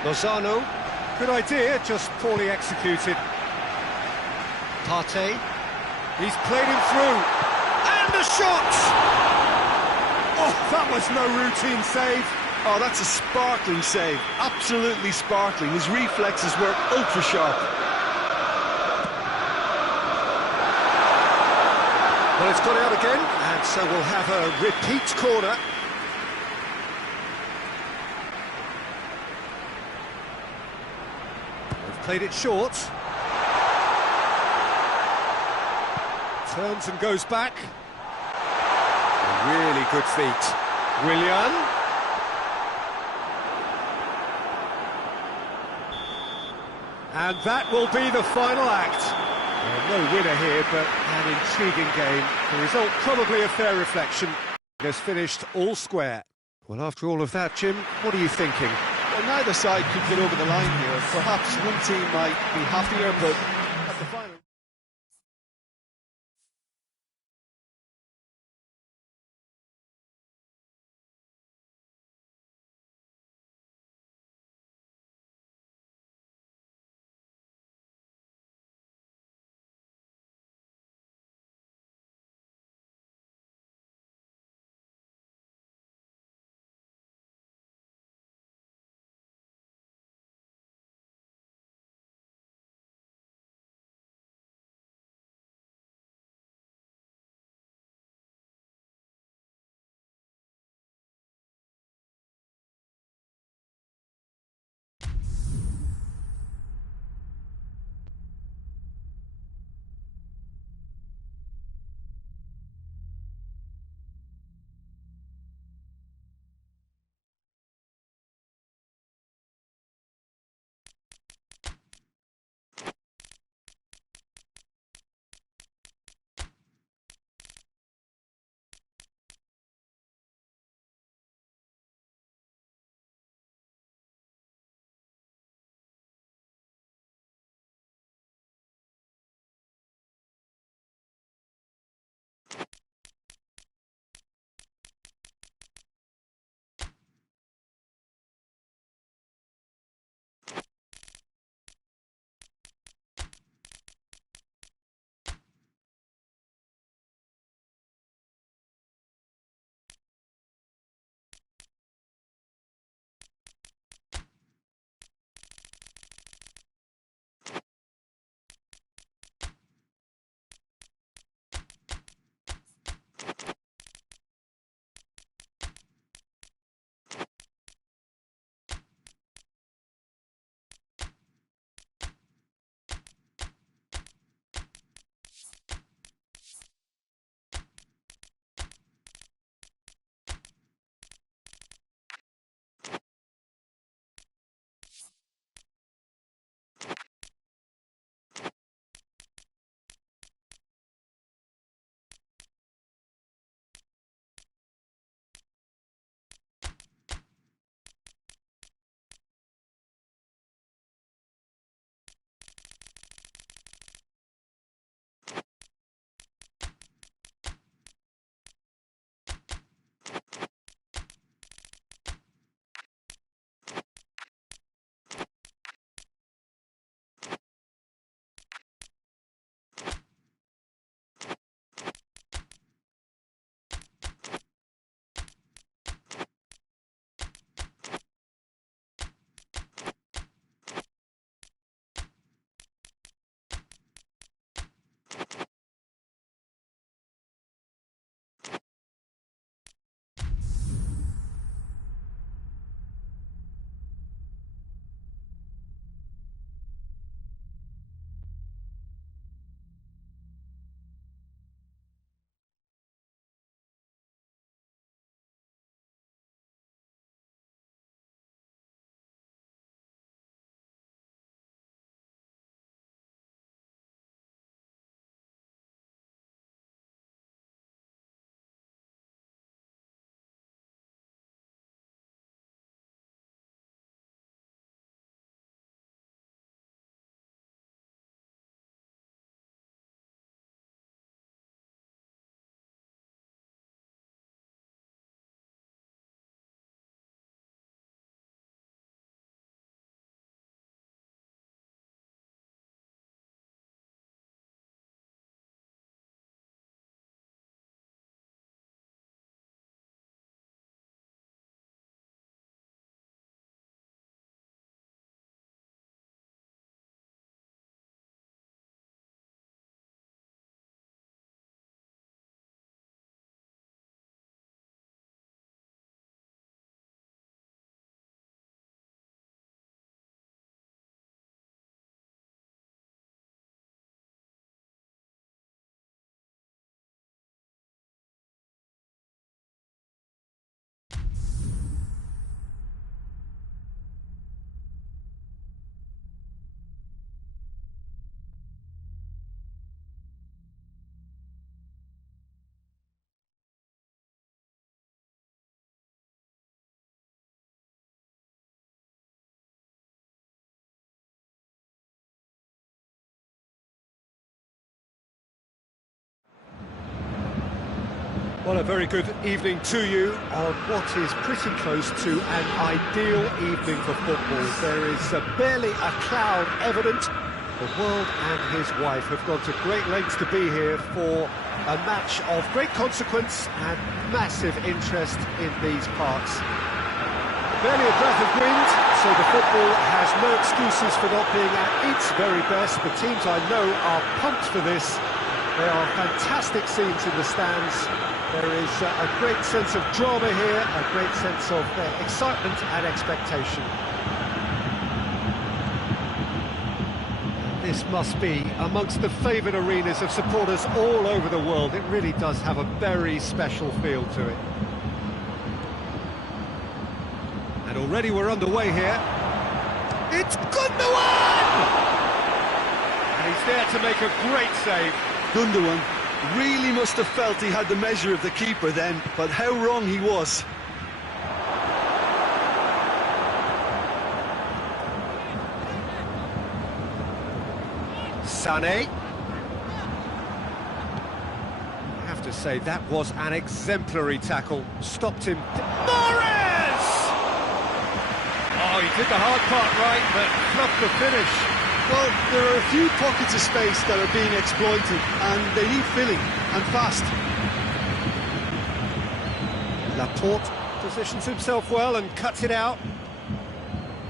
Lozano. Good idea, just poorly executed. Partey. He's played him through. And a shot! Oh, that was no routine save. Oh, that's a sparkling save. Absolutely sparkling. His reflexes were ultra sharp. Well, it's gone out again, and so we'll have a repeat corner. Played it short. Turns and goes back. A really good feat. Willian. And that will be the final act. Well, no winner here, but an intriguing game. The result probably a fair reflection. It has finished all square. Well, after all of that, Jim, what are you thinking? Well, neither side could get over the line here. Perhaps one team might be happier, but at the final... Well, a very good evening to you on what is pretty close to an ideal evening for football. There is barely a cloud evident. The world and his wife have gone to great lengths to be here for a match of great consequence and massive interest in these parts. Barely a breath of wind, so the football has no excuses for not being at its very best. The teams I know are pumped for this. There are fantastic scenes in the stands. There is a great sense of drama here, a great sense of excitement and expectation. This must be amongst the favoured arenas of supporters all over the world. It really does have a very special feel to it. And already we're underway here. It's Gundogan! And he's there to make a great save. Gundogan really must have felt he had the measure of the keeper then, but how wrong he was. Sané. I have to say, that was an exemplary tackle. Stopped him. Mahrez! Oh, he did the hard part right, but fluffed the finish. Well, there are a few pockets of space that are being exploited, and they need filling, and fast. Laporte positions himself well and cuts it out.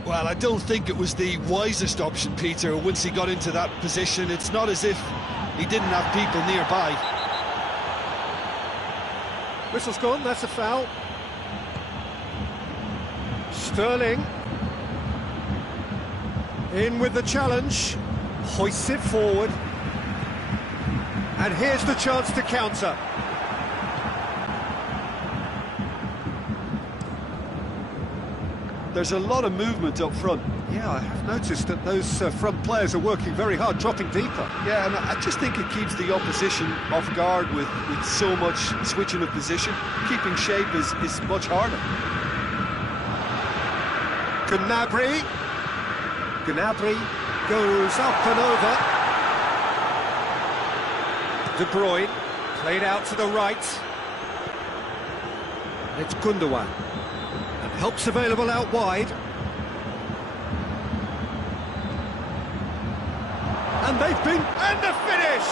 Well, I don't think it was the wisest option, Peter, once he got into that position. It's not as if he didn't have people nearby. Whistle's gone, that's a foul. Sterling. In with the challenge. Hoists it forward. And here's the chance to counter. There's a lot of movement up front. Yeah, I have noticed that those front players are working very hard, dropping deeper. Yeah, and I just think it keeps the opposition off guard with so much switching of position. Keeping shape is much harder. Gnabry. Gnabry goes up and over. De Bruyne played out to the right. And it's Gundogan. And help's available out wide. And they've been... And the finish!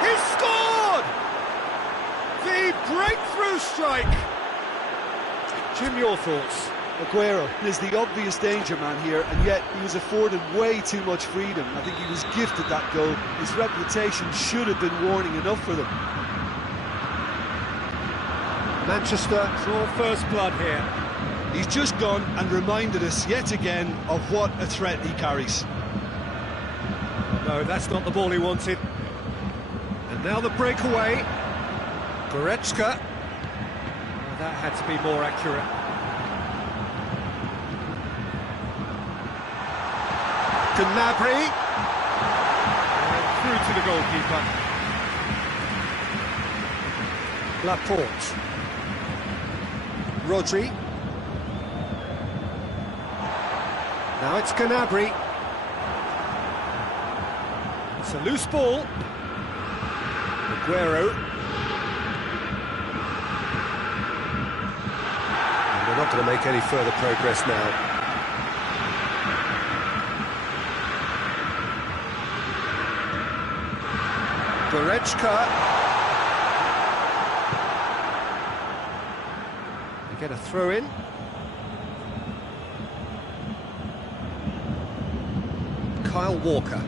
He's scored! The breakthrough strike! Jim, your thoughts? Aguero is the obvious danger man here, and yet he was afforded way too much freedom. I think he was gifted that goal. His reputation should have been warning enough for them. Manchester draw first blood here. He's just gone and reminded us yet again of what a threat he carries. No, that's not the ball he wanted. And now the breakaway. Goretzka. Oh, that had to be more accurate. Gnabry. And through to the goalkeeper. Laporte. Rodri. Now it's Gnabry. It's a loose ball. Aguero. And they're not going to make any further progress now. Goretzka. They get a throw in. Kyle Walker.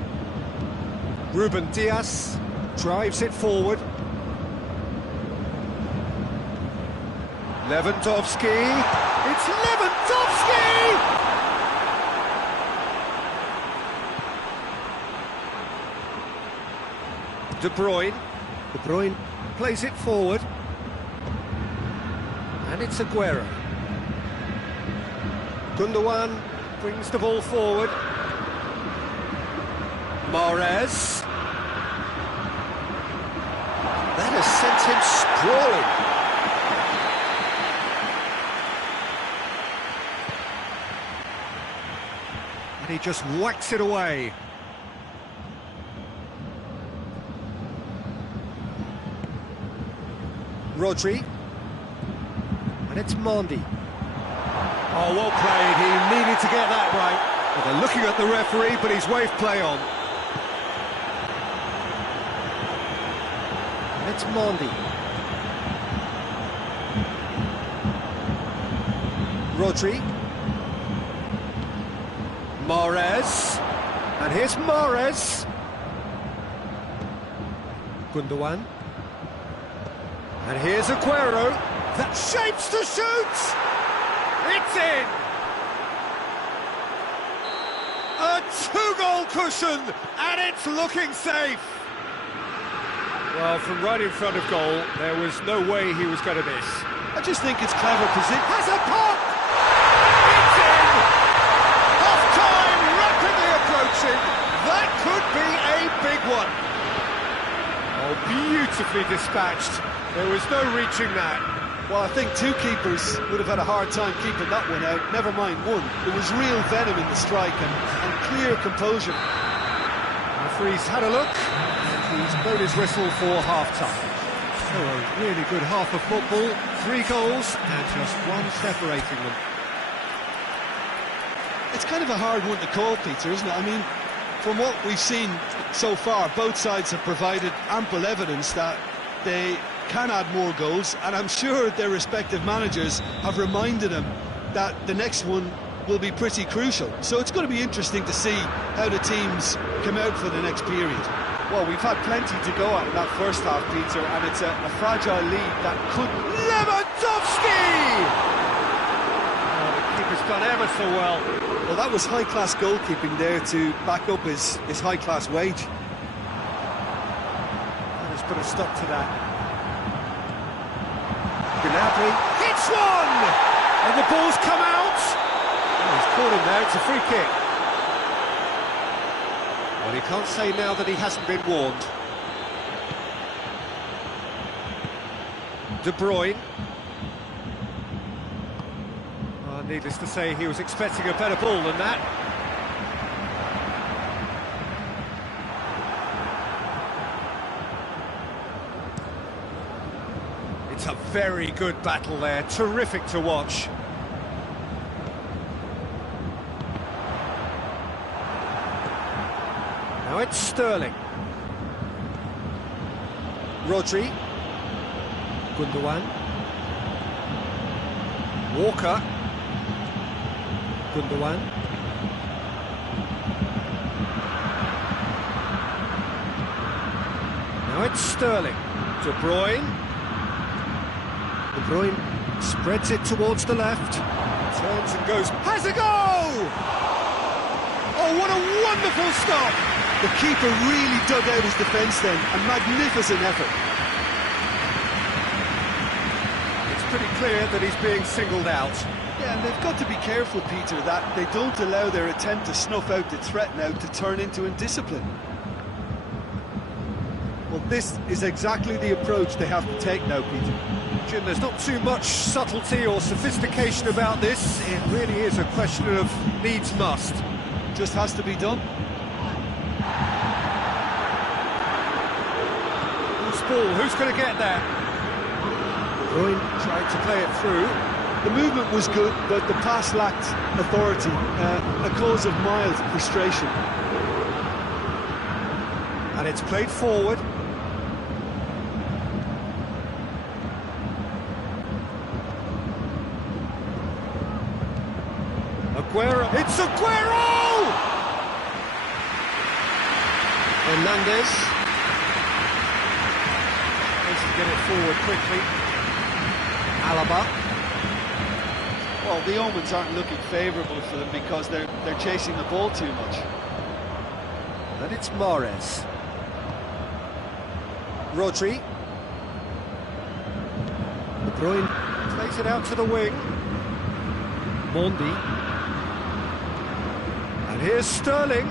Ruben Dias drives it forward. Lewandowski. It's Lewandowski! De Bruyne. De Bruyne plays it forward. And it's Aguero. Gundogan brings the ball forward. Mahrez. That has sent him sprawling. And he just whacks it away. Rodri. And it's Mondi. Oh, well played. He needed to get that right. Well, they're looking at the referee, but he's waved play on. And it's Mondi. Rodri. Mahrez. And here's Mahrez. Gundogan. And here's Aguero. That shapes to shoot! It's in! A two-goal cushion, and it's looking safe! Well, from right in front of goal, there was no way he was going to miss. I just think it's clever position. Has a pop! It's in! Half-time, rapidly approaching. That could be a big one. Oh, beautifully dispatched. There was no reaching that. Well, I think two keepers would have had a hard time keeping that one out, never mind one. There was real venom in the strike and clear composure. The referee's had a look, and he's blown his whistle for half-time. So a really good half of football, 3 goals, and just one separating them. It's kind of a hard one to call, Peter, isn't it? I mean, from what we've seen so far, both sides have provided ample evidence that they can add more goals, and I'm sure their respective managers have reminded them that the next one will be pretty crucial. So it's going to be interesting to see how the teams come out for the next period. Well, we've had plenty to go at in that first half, Peter, and it's a fragile lead that could... Lewandowski! Oh, the keeper's done ever so well. Well, that was high-class goalkeeping there to back up his high-class wage. That has put a stop to that. Gnabry hits one! And the ball's come out! Oh, he's caught him there, it's a free kick. Well, he can't say now that he hasn't been warned. De Bruyne. Oh, needless to say, he was expecting a better ball than that. It's a very good battle there, terrific to watch. Now it's Sterling. Rodri. Gundogan. Walker. Gundogan. Now it's Sterling. De Bruyne. De Bruyne spreads it towards the left. Turns and goes. Has a goal! Oh, what a wonderful stop! The keeper really dug out his defence then, a magnificent effort. It's pretty clear that he's being singled out. Yeah, and they've got to be careful, Peter, that they don't allow their attempt to snuff out the threat now to turn into indiscipline. Well, this is exactly the approach they have to take now, Peter. Jim, there's not too much subtlety or sophistication about this. It really is a question of needs must. Just has to be done. Loose ball, who's going to get there? Bruyne trying to play it through. The movement was good, but the pass lacked authority, a cause of mild frustration. And it's played forward. Aguero, it's Aguero! Hernandez. Needs to get it forward quickly. Alaba. Well, the omens aren't looking favourable for them because they're chasing the ball too much. And it's Mahrez. Rodri. De Bruyne plays it out to the wing. Mondi. And here's Sterling.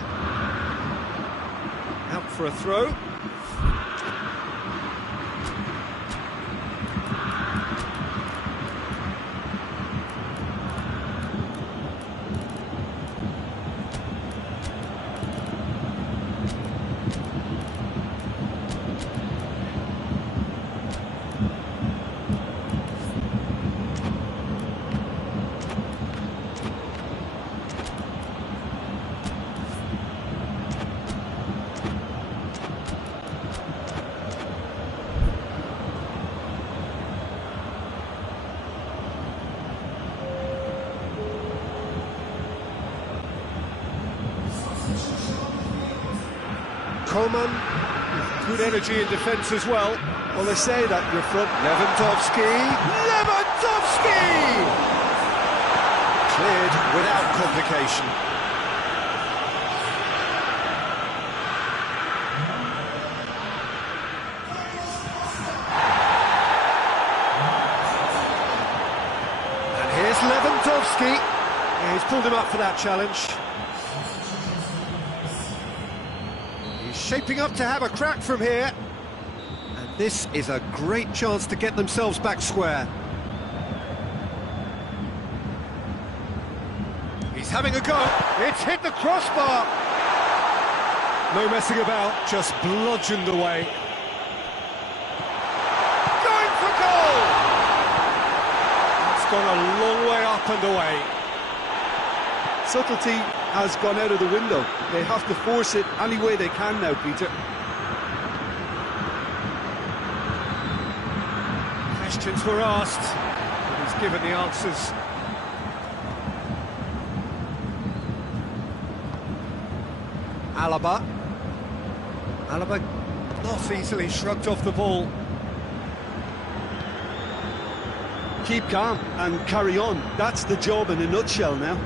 Out for a throw. Coman, with good energy in defence as well. Well, they say that your front... Lewandowski! Cleared without complication. And here's Lewandowski. Yeah, he's pulled him up for that challenge. He's shaping up to have a crack from here. And this is a great chance to get themselves back square. He's having a go. It's hit the crossbar. No messing about, just bludgeoned away. Going for goal! It's gone a long way up and away. Subtlety has gone out of the window. They have to force it any way they can now, Peter. Questions were asked, and he's given the answers. Alaba not easily shrugged off the ball. Keep calm and carry on. That's the job in a nutshell now.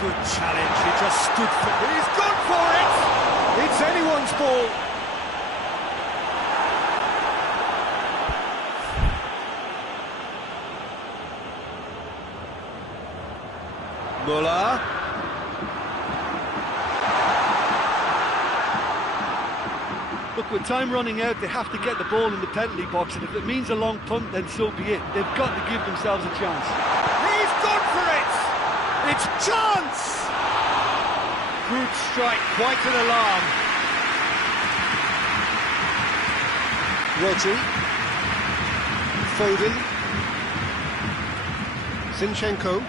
Good challenge, he just stood for it. He's gone for it! It's anyone's ball. Muller. Look, with time running out, they have to get the ball in the penalty box, and if it means a long punt, then so be it. They've got to give themselves a chance. He's gone for it! It's chance! Good strike, quite an alarm. Rodri. Foden. Zinchenko.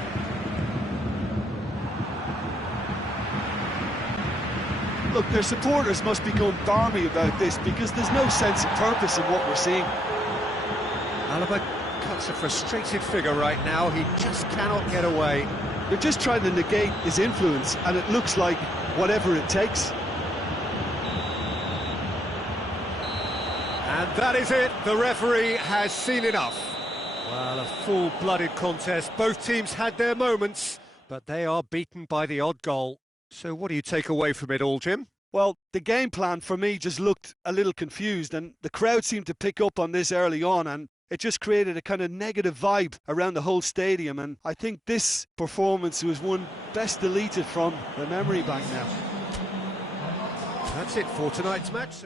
Look, their supporters must become balmy about this because there's no sense of purpose in what we're seeing. Alaba cuts a frustrated figure right now. He just cannot get away. They're just trying to negate his influence, and it looks like whatever it takes. And that is it. The referee has seen enough. Well, a full-blooded contest. Both teams had their moments, but they are beaten by the odd goal. So what do you take away from it all, Jim? Well, the game plan for me just looked a little confused, and the crowd seemed to pick up on this early on, and it just created a kind of negative vibe around the whole stadium, and I think this performance was one best deleted from the memory bank now. That's it for tonight's match.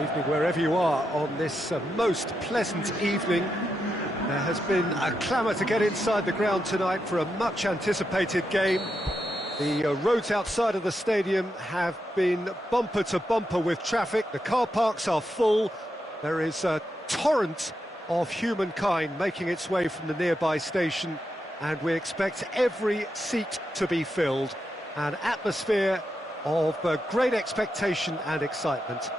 Evening wherever you are on this most pleasant evening. There has been a clamour to get inside the ground tonight for a much anticipated game. The roads outside of the stadium have been bumper to bumper with traffic. The car parks are full. There is a torrent of humankind making its way from the nearby station, and we expect every seat to be filled. An atmosphere of great expectation and excitement.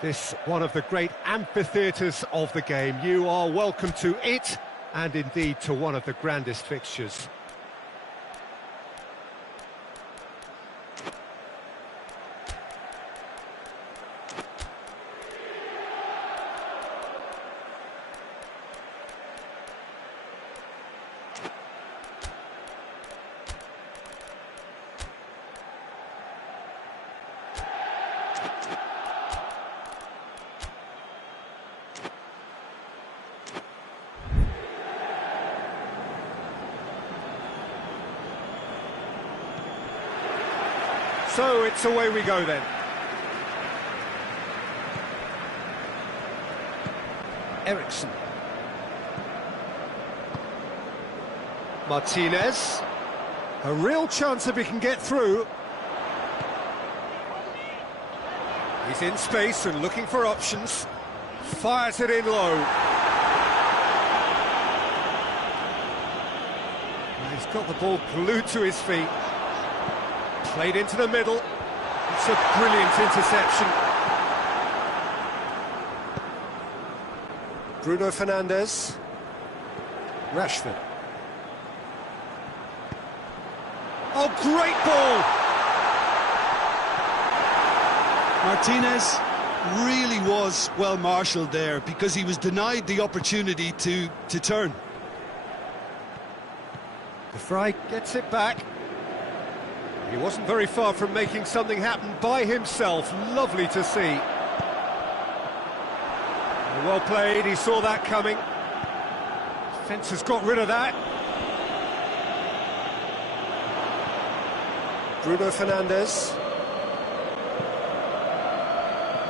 This one of the great amphitheatres of the game. You are welcome to it, and indeed to one of the grandest fixtures. So it's away we go then. Ericsson. Martinez. A real chance if he can get through. He's in space and looking for options. Fires it in low. He's got the ball glued to his feet. Played into the middle. It's a brilliant interception. Bruno Fernandes. Rashford. Oh, great ball! Martinez really was well marshalled there because he was denied the opportunity to turn. De Vrij gets it back. He wasn't very far from making something happen by himself. Lovely to see. Well played, he saw that coming. Defence has got rid of that. Bruno Fernandes.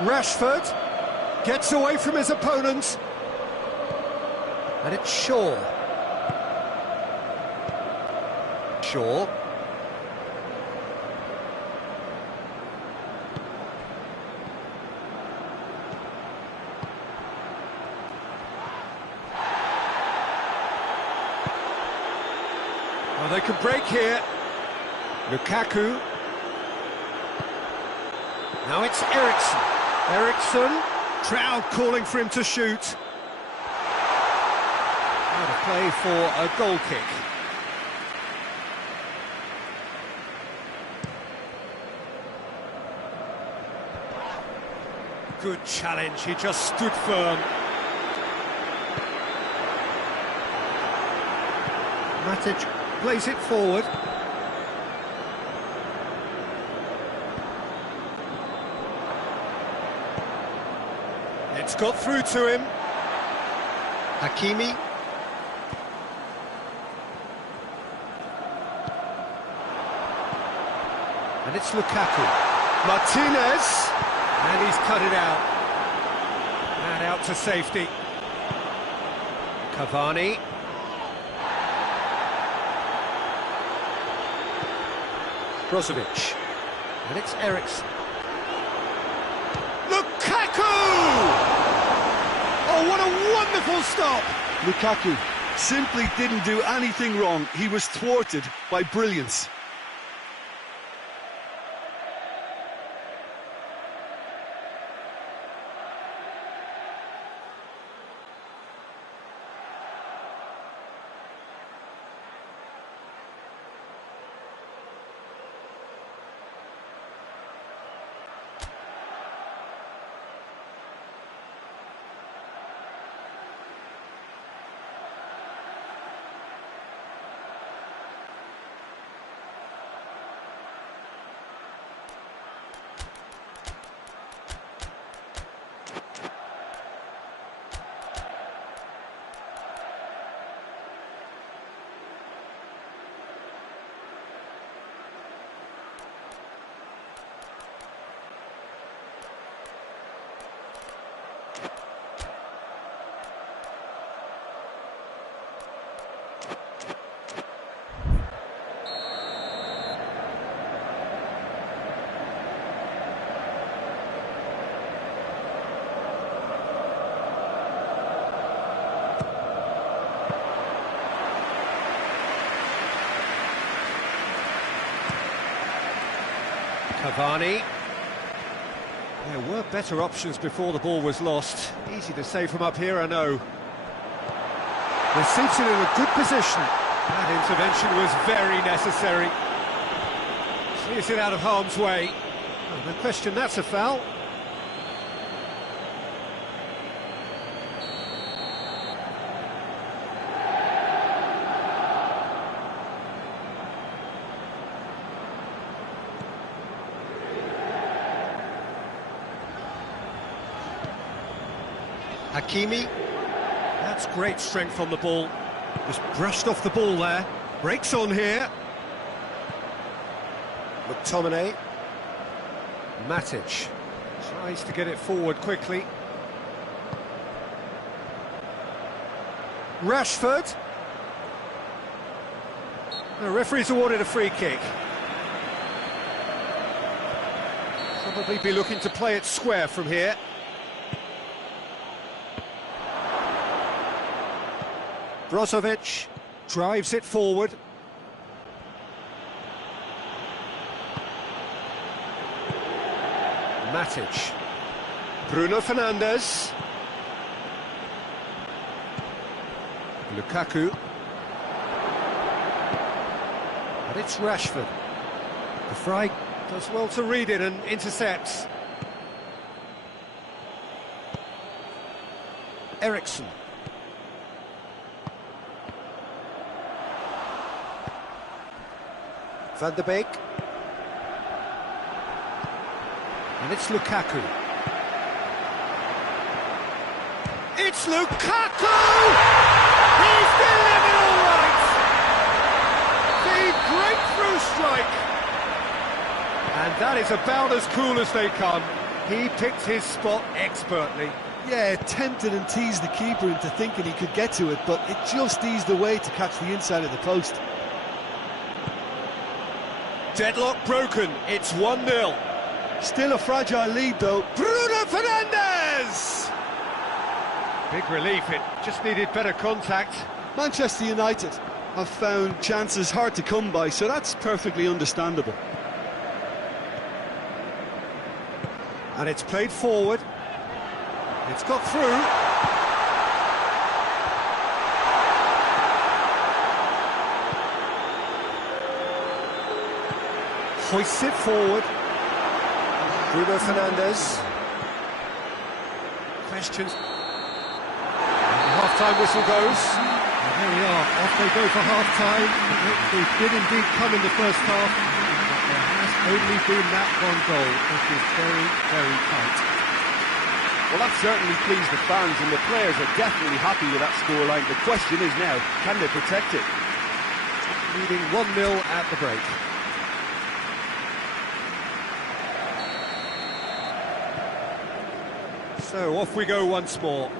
Rashford gets away from his opponent. And it's Shaw. Shaw. Well, they can break here. Lukaku. Now it's Ericsson. Ericsson. Crowd calling for him to shoot. Out of play for a goal kick. Good challenge, he just stood firm. Matic plays it forward. It's got through to him. Hakimi. And it's Lukaku. Martinez. And he's cut it out. And out to safety. Cavani. Brozovic. And it's Ericsson. Lukaku! Oh, what a wonderful stop! Lukaku simply didn't do anything wrong. He was thwarted by brilliance. Cavani. There were better options before the ball was lost. Easy to say from up here, I know. They're seated in a good position. That intervention was very necessary. Clears it out of harm's way. Oh, no question, that's a foul. Hakimi. That's great strength on the ball. Just brushed off the ball there. Breaks on here. McTominay. Matic. Tries to get it forward quickly. Rashford. The referee's awarded a free kick. Probably be looking to play it square from here. Brozovic drives it forward. Matic. Bruno Fernandes. Lukaku. And it's Rashford. The Fry does well to read it and intercepts. Ericsson. Van de Beek. And it's Lukaku. It's Lukaku! He's delivered all right! The breakthrough strike! And that is about as cool as they come. He picked his spot expertly. Yeah, tempted and teased the keeper into thinking he could get to it, but it just eased away to catch the inside of the post. Deadlock broken, it's 1-0. Still a fragile lead though. Bruno Fernandes! Big relief, it just needed better contact. Manchester United have found chances hard to come by, so that's perfectly understandable. And it's played forward. It's got through. Hoists it forward. Bruno Fernandes. Questions. The half-time whistle goes. And there we are, off they go for half-time. They did indeed come in the first half, but there has only been that one goal, which is very, very tight. Well, that certainly pleased the fans, and the players are definitely happy with that scoreline. The question is now, can they protect it? Leading 1-0 at the break. So off we go once more.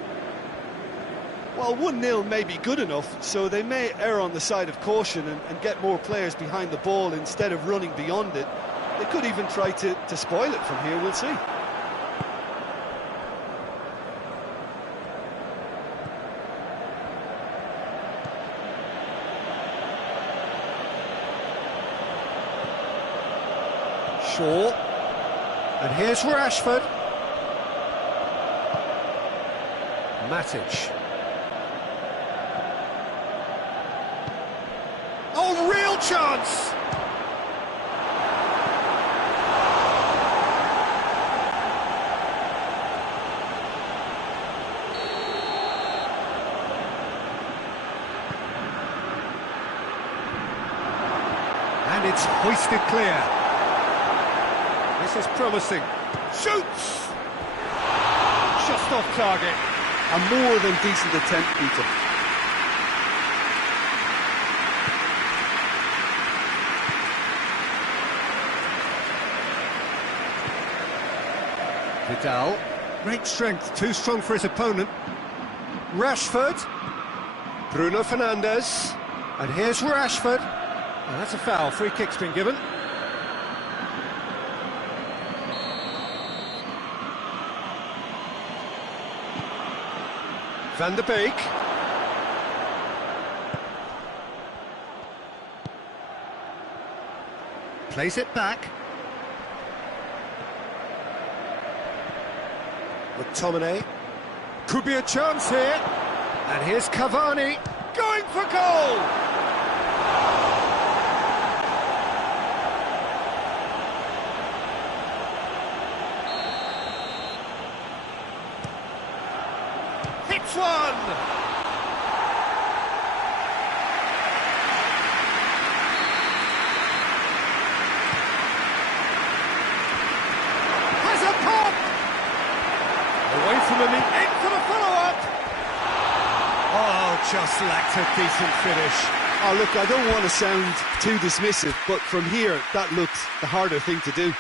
Well, 1-0 may be good enough, so they may err on the side of caution and get more players behind the ball instead of running beyond it. They could even try to spoil it from here, we'll see. Shaw. And here's Rashford. Matic. Oh, real chance! And it's hoisted clear. This is promising. Shoots! Just off target. A more than decent attempt, Peter. Vidal. Great strength, too strong for his opponent. Rashford. Bruno Fernandes. And here's Rashford. And that's a foul. Free kick's been given. Van de Beek. Plays it back. McTominay. Could be a chance here. And here's Cavani going for goal! Hits one! Has a pop! Away from him, in for the follow-up! Oh, just lacked a decent finish. Oh, look, I don't want to sound too dismissive, but from here, that looked the harder thing to do.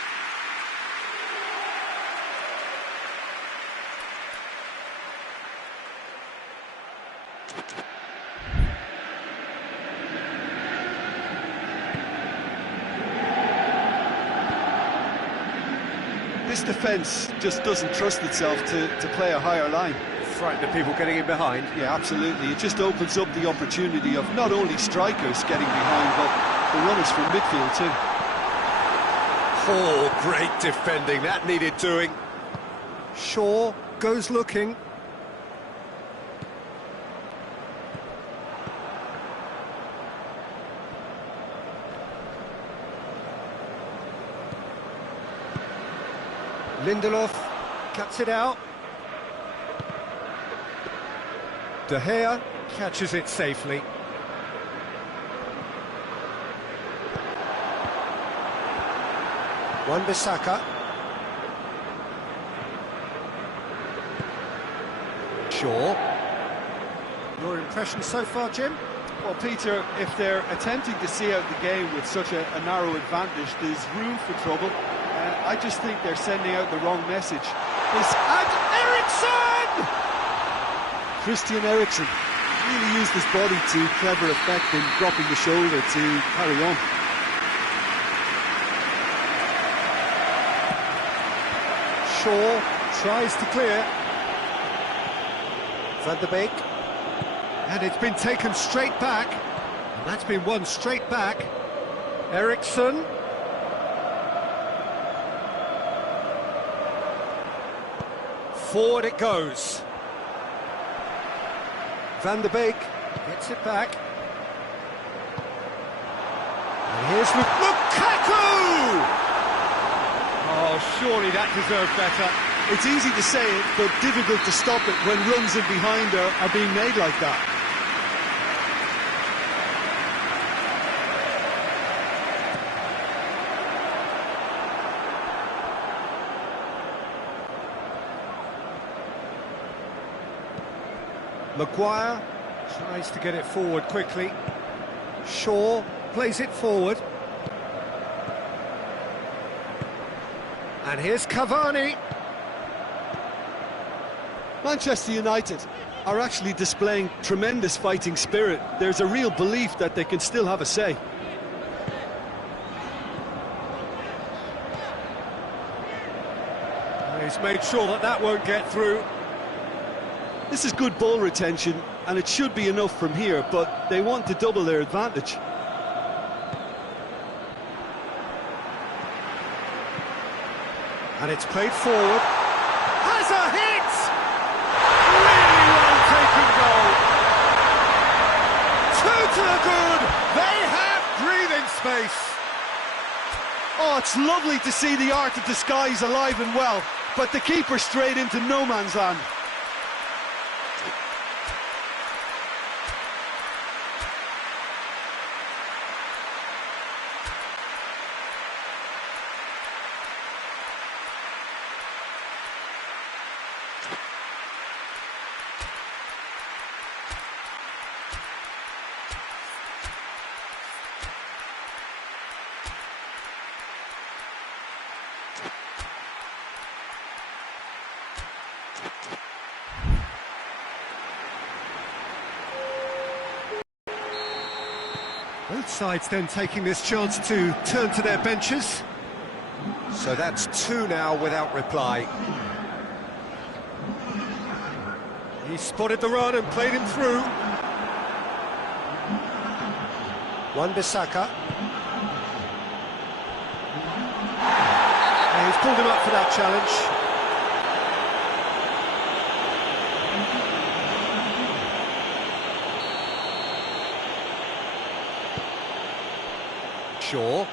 This defence just doesn't trust itself to play a higher line. Frightened of people getting in behind. Yeah, absolutely. It just opens up the opportunity of not only strikers getting behind, but the runners from midfield too. Oh, great defending. That needed doing. Shaw goes looking. Lindelof cuts it out. De Gea catches it safely. Wan-Bissaka. Shaw. Your impression so far, Jim? Well, Peter, if they're attempting to see out the game with such a narrow advantage, there's room for trouble. I just think they're sending out the wrong message. And Eriksen! Christian Eriksen really used his body to clever effect in dropping the shoulder to carry on. Shaw tries to clear. Van der Beek. And it's been taken straight back. And that's been won straight back. Eriksen. Forward it goes. Van der Beek gets it back. And here's Lukaku! Oh, surely that deserved better. It's easy to say it, but difficult to stop it when runs in behind are being made like that. Maguire tries to get it forward quickly. Shaw plays it forward. And here's Cavani. Manchester United are actually displaying tremendous fighting spirit. There's a real belief that they can still have a say. He's made sure that that won't get through. This is good ball retention, and it should be enough from here, but they want to double their advantage. And it's played forward. Has a hit! Really well taken goal. Two to the good. They have breathing space. Oh, it's lovely to see the art of disguise alive and well, but the keeper straight into no man's land. Both sides then taking this chance to turn to their benches. So that's two now without reply. He spotted the run and played him through. Wan-Bissaka. And he's pulled him up for that challenge. Shaw.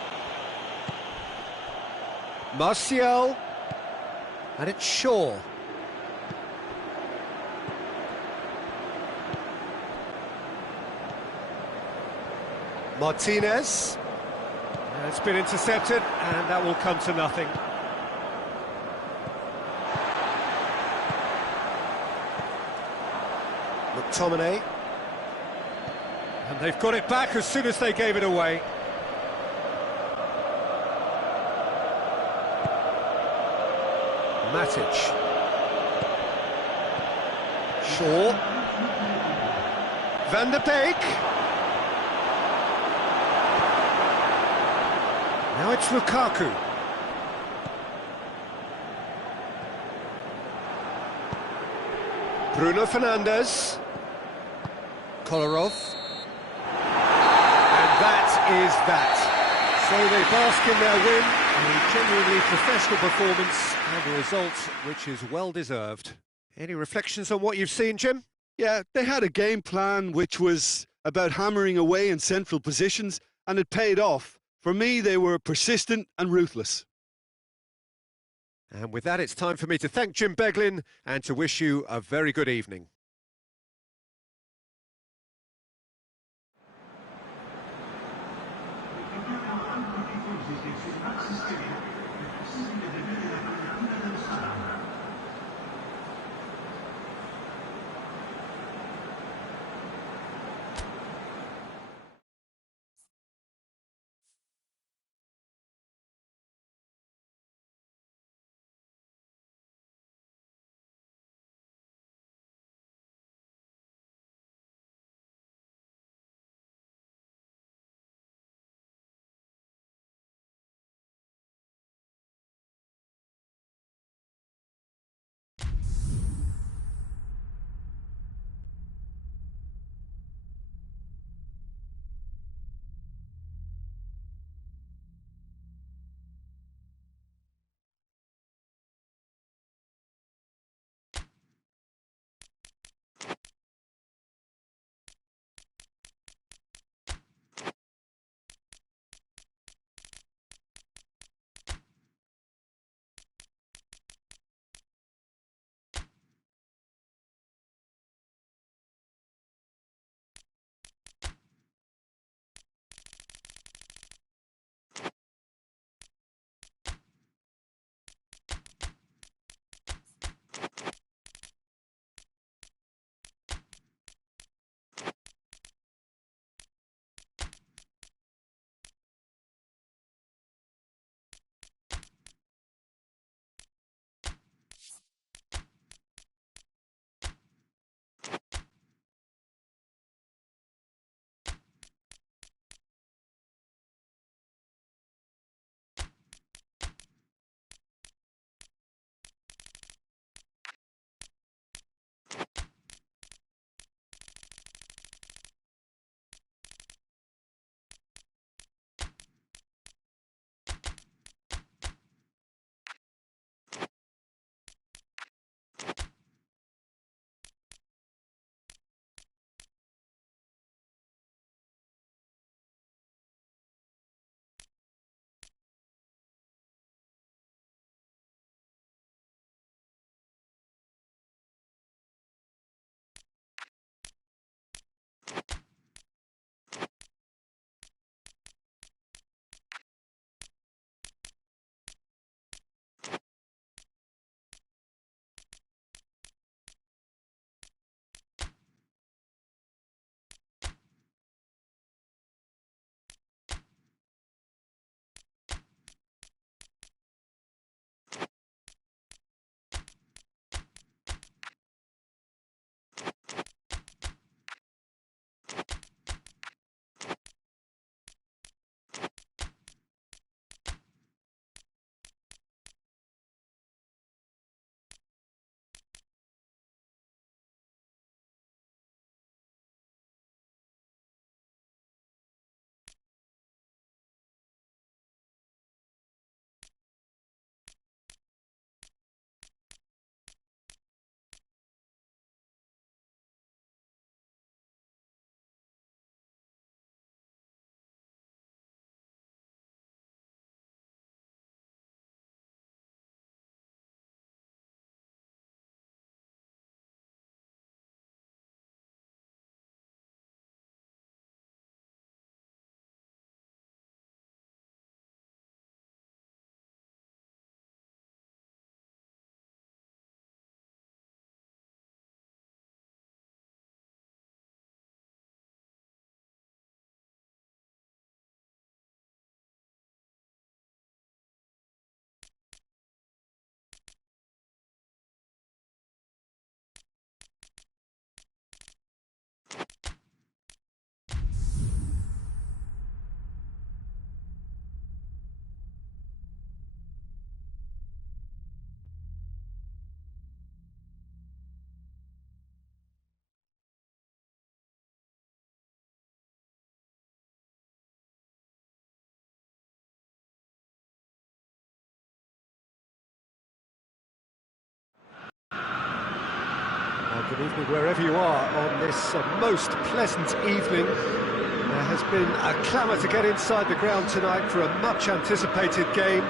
Martial. And it's Shaw. Martinez. And it's been intercepted, and that will come to nothing. McTominay. And they've got it back as soon as they gave it away. Matic. Shaw. Van der Beek. Now it's Lukaku. Bruno Fernandes. Kolarov. And that is that. So they bask in their win, a genuinely professional performance and a result which is well deserved. Any reflections on what you've seen, Jim? Yeah, they had a game plan which was about hammering away in central positions, and it paid off. For me, they were persistent and ruthless. And with that, it's time for me to thank Jim Beglin and to wish you a very good evening. Good evening wherever you are on this most pleasant evening. There has been a clamour to get inside the ground tonight for a much anticipated game.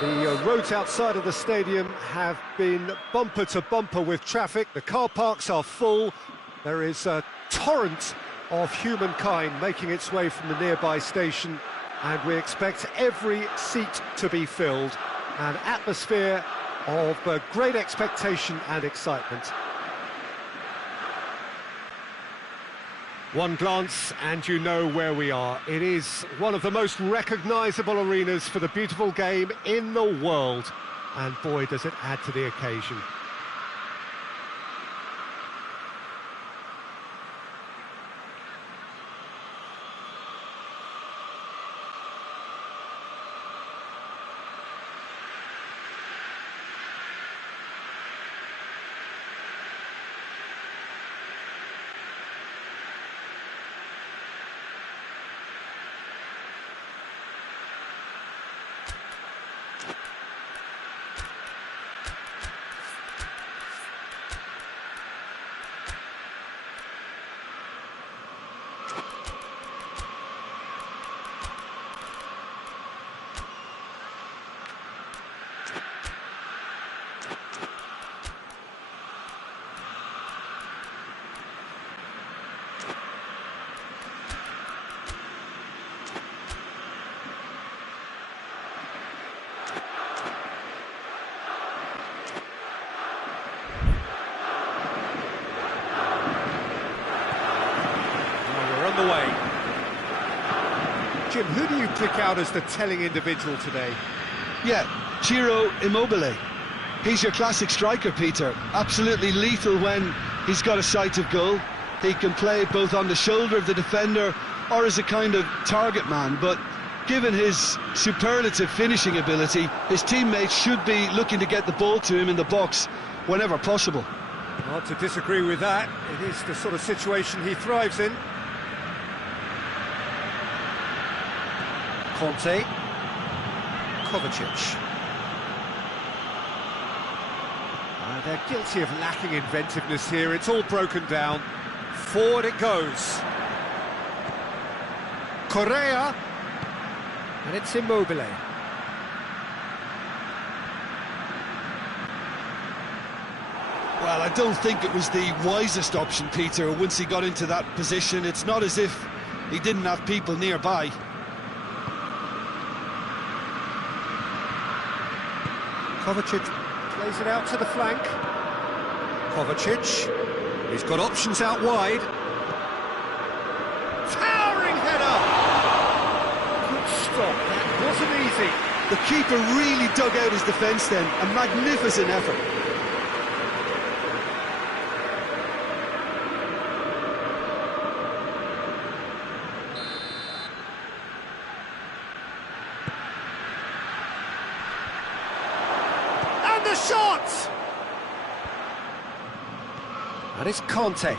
The roads outside of the stadium have been bumper to bumper with traffic. The car parks are full. There is a torrent of humankind making its way from the nearby station, and we expect every seat to be filled. An atmosphere of great expectation and excitement. One glance and you know where we are. It is one of the most recognisable arenas for the beautiful game in the world, and boy does it add to the occasion. Way. Jim, who do you pick out as the telling individual today? Yeah, Ciro Immobile. He's your classic striker, Peter. Absolutely lethal when he's got a sight of goal. He can play both on the shoulder of the defender or as a kind of target man, but given his superlative finishing ability, his teammates should be looking to get the ball to him in the box whenever possible. Hard to disagree with that. It is the sort of situation he thrives in. Conte, Kovacic. They're guilty of lacking inventiveness here. It's all broken down. Forward it goes. Correa. And it's Immobile. Well, I don't think it was the wisest option, Peter, once he got into that position. It's not as if he didn't have people nearby. Kovacic plays it out to the flank. Kovacic, he's got options out wide. Towering header! Good stop, that wasn't easy. The keeper really dug out his defence then, a magnificent effort. The shot! And it's Conte.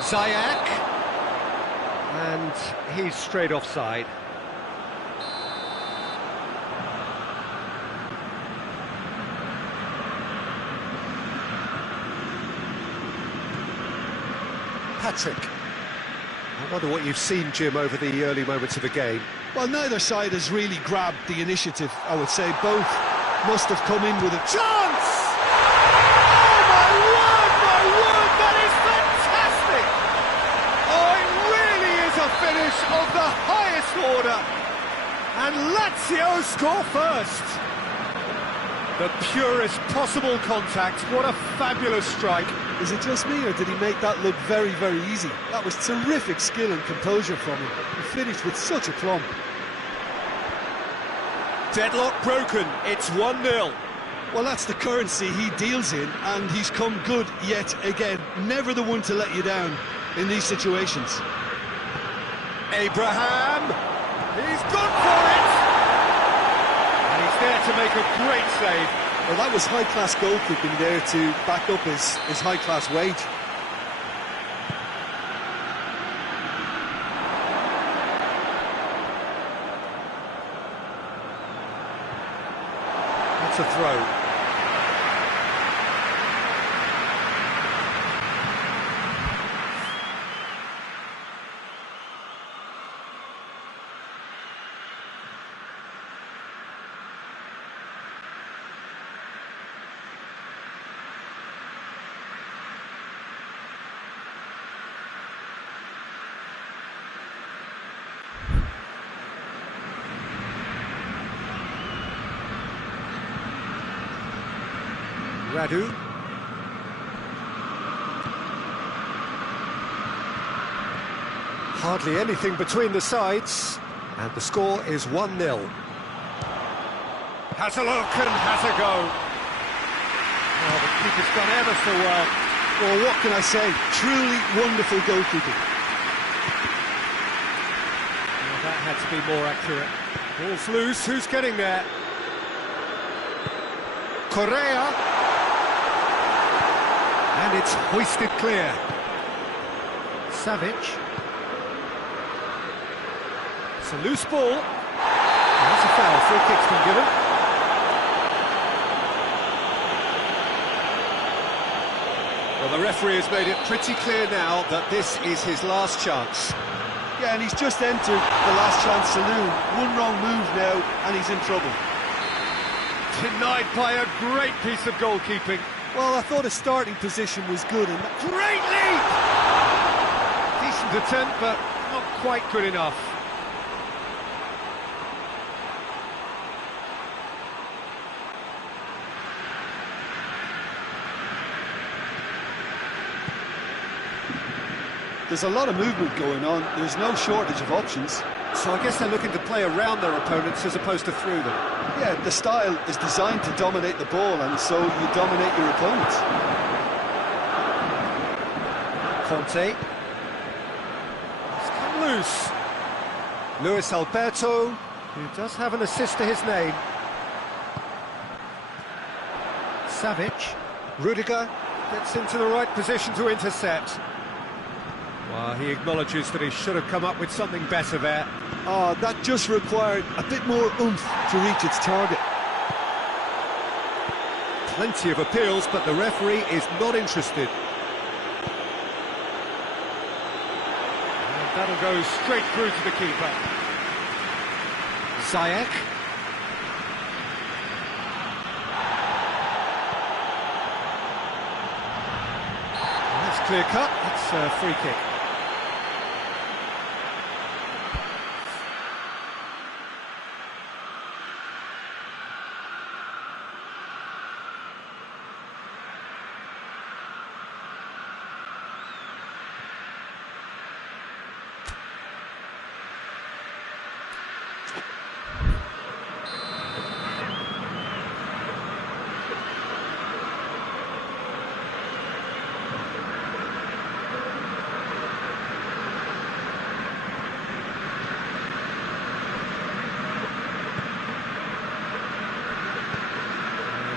Ziyech. And he's straight offside. Patrick. I wonder what you've seen, Jim, over the early moments of the game. Well, neither side has really grabbed the initiative, I would say. Both must have come in with a chance! Oh, my word, that is fantastic! Oh, it really is a finish of the highest order. And Lazio score first. The purest possible contact. What a fabulous strike. Is it just me, or did he make that look very, very easy? That was terrific skill and composure from him. He finished with such aplomb. Deadlock broken, it's 1-0. Well, that's the currency he deals in, and he's come good yet again. Never the one to let you down in these situations. Abraham, he's gone for it! And he's there to make a great save. Well, that was high-class goalkeeping there to back up his high-class wage. That's a throw. Radu. Hardly anything between the sides, and the score is 1-0. Has a look and has a go. Oh, the keeper's done ever so well. Well, what can I say? Truly wonderful goalkeeping. Well, that had to be more accurate. Ball's loose, who's getting there? Correa. And it's hoisted clear. Savic. It's a loose ball. That's a foul, free kick's been given. Well, the referee has made it pretty clear now that this is his last chance. Yeah, and he's just entered the last chance saloon. One wrong move now, and he's in trouble. Denied by a great piece of goalkeeping. Well, I thought his starting position was good, and Great lead! Decent attempt, but not quite good enough. there's a lot of movement going on. There's no shortage of options. So I guess they're looking to play around their opponents as opposed to through them. Yeah, the style is designed to dominate the ball, and so you dominate your opponents. Conte. He's come loose. Luis Alberto, who does have an assist to his name. Savic. Rudiger gets into the right position to intercept. Well, he acknowledges that he should have come up with something better there. Oh, that just required a bit more oomph to reach its target. Plenty of appeals, but the referee is not interested. And that'll go straight through to the keeper. Ziyech. That's clear cut, it's a free kick.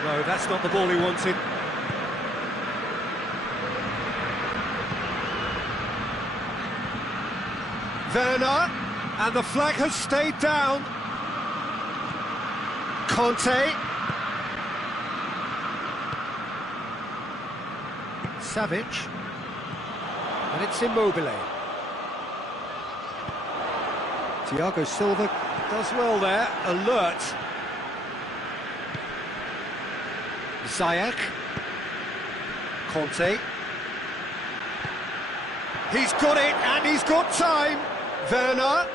No, that's not the ball he wanted. Werner, and the flag has stayed down. Conte. Savic. And it's Immobile. Thiago Silva does well there, alert. Ziyech. Conte. He's got it, and he's got time. Werner.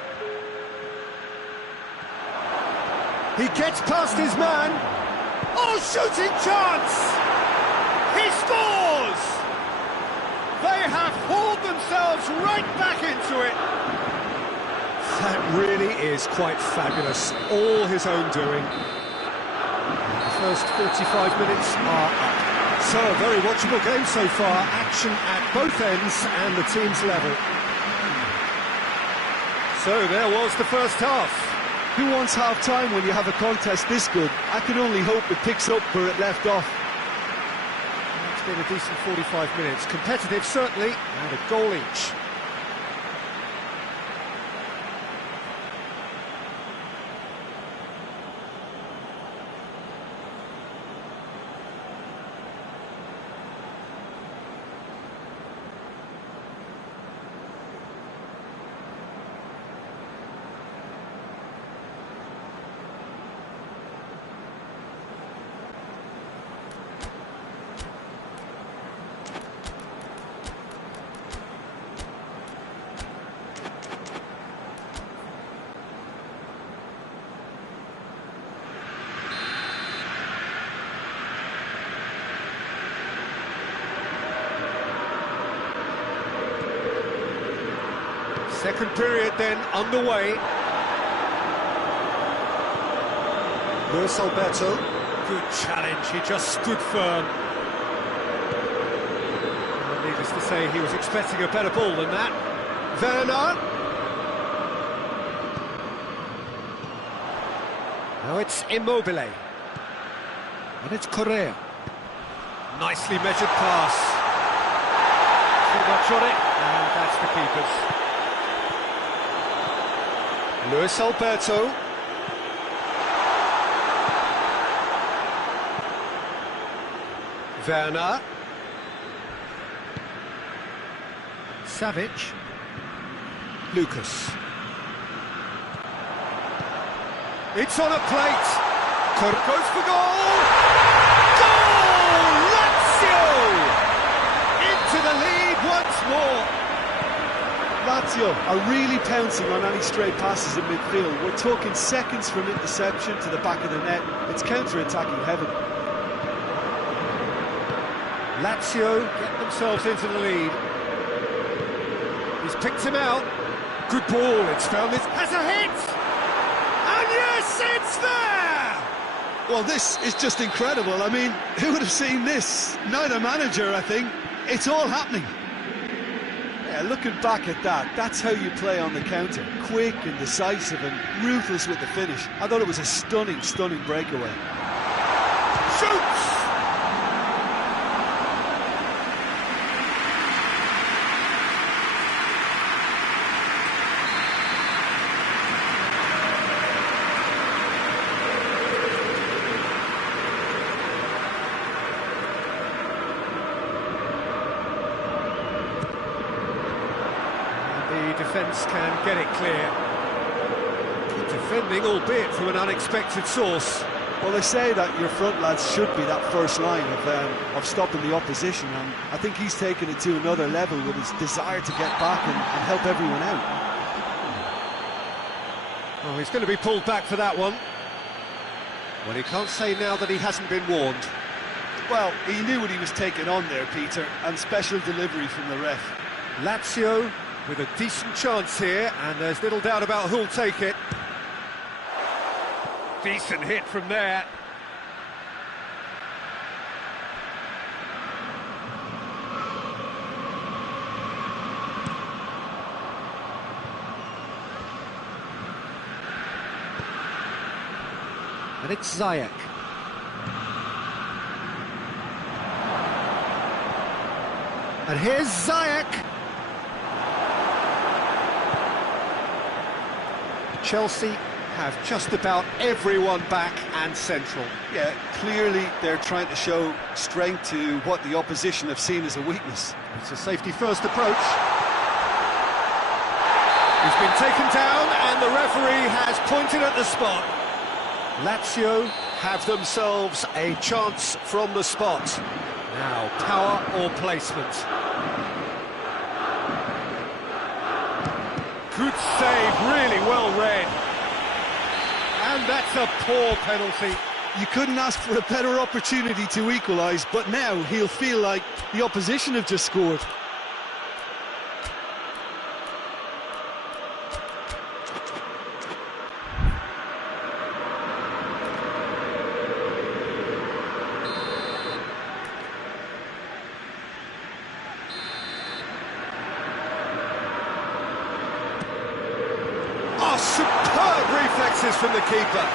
He gets past his man. Oh, shooting chance! He scores! They have hauled themselves right back into it. That really is quite fabulous. All his own doing. First 45 minutes are up. So, a very watchable game so far. Action at both ends and the team's level. So, there was the first half. Who wants half-time when you have a contest this good? I can only hope it picks up where it left off. It's been a decent 45 minutes. Competitive, certainly, and a goal each. Second period then underway. Luis Alberto. Good challenge, he just stood firm. Well, needless to say, he was expecting a better ball than that. Werner. Now it's Immobile. And it's Correa. Nicely measured pass. Too much on it, and that's the keeper's. Luis Alberto. Werner. Savic. Lucas. It's on a plate. Goes for goal. Goal! Lazio! Into the lead once more. Lazio are really pouncing on any stray passes in midfield. We're talking seconds from interception to the back of the net. It's counter-attacking heaven. Lazio get themselves into the lead. He's picked him out. Good ball, it's found this. Has a hit! And yes, it's there! Well, this is just incredible. I mean, who would have seen this? Neither manager, I think. It's all happening. Yeah, looking back at that, that's how you play on the counter. Quick and decisive and ruthless with the finish. I thought it was a stunning, stunning breakaway. Shoots! Defence can get it clear. Good defending, albeit from an unexpected source. Well, they say that your front lads should be that first line of stopping the opposition, and I think he's taken it to another level with his desire to get back and help everyone out. Oh, he's going to be pulled back for that one. Well, he can't say now that he hasn't been warned. Well, he knew what he was taking on there, Peter, and special delivery from the ref. Lazio with a decent chance here, and there's little doubt about who'll take it. Decent hit from there. And it's Ziyech. And here's Ziyech. Chelsea have just about everyone back and central. Yeah, clearly they're trying to show strength to what the opposition have seen as a weakness. It's a safety-first approach. He's been taken down and the referee has pointed at the spot. Lazio have themselves a chance from the spot. Now, power or placement. Good save, really well read. And that's a poor penalty. You couldn't ask for a better opportunity to equalise, but now he'll feel like the opposition have just scored. Superb reflexes from the keeper.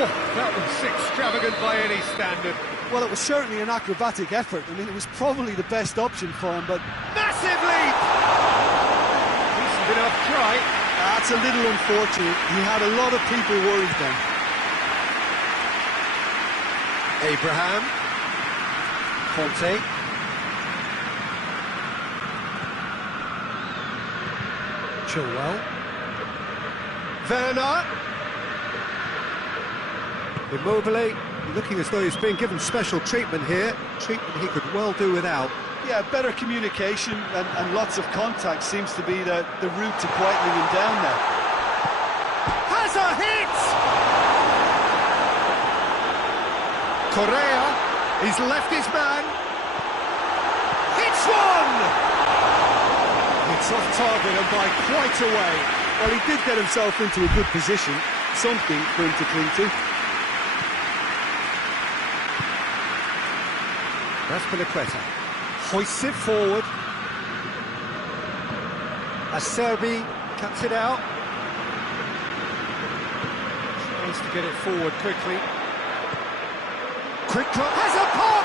Oh, that was extravagant by any standard. Well, it was certainly an acrobatic effort. I mean, it was probably the best option for him, but... Massive leap! Decent enough try. That's a little unfortunate. He had a lot of people worried then. Abraham. Conte. Chilwell. Werner. Immobile, looking as though he's being given special treatment here. Treatment he could well do without. Yeah, better communication and lots of contact seems to be the route to quietening him down there. Has a hit! Correa, he's left his man. Hits one! Tough target and by quite a way. Well, he did get himself into a good position, something for him to cling to. That's Piliqueta. Hoists it forward. Acerbi cuts it out. Tries to get it forward quickly. Quick cut. Has a pop!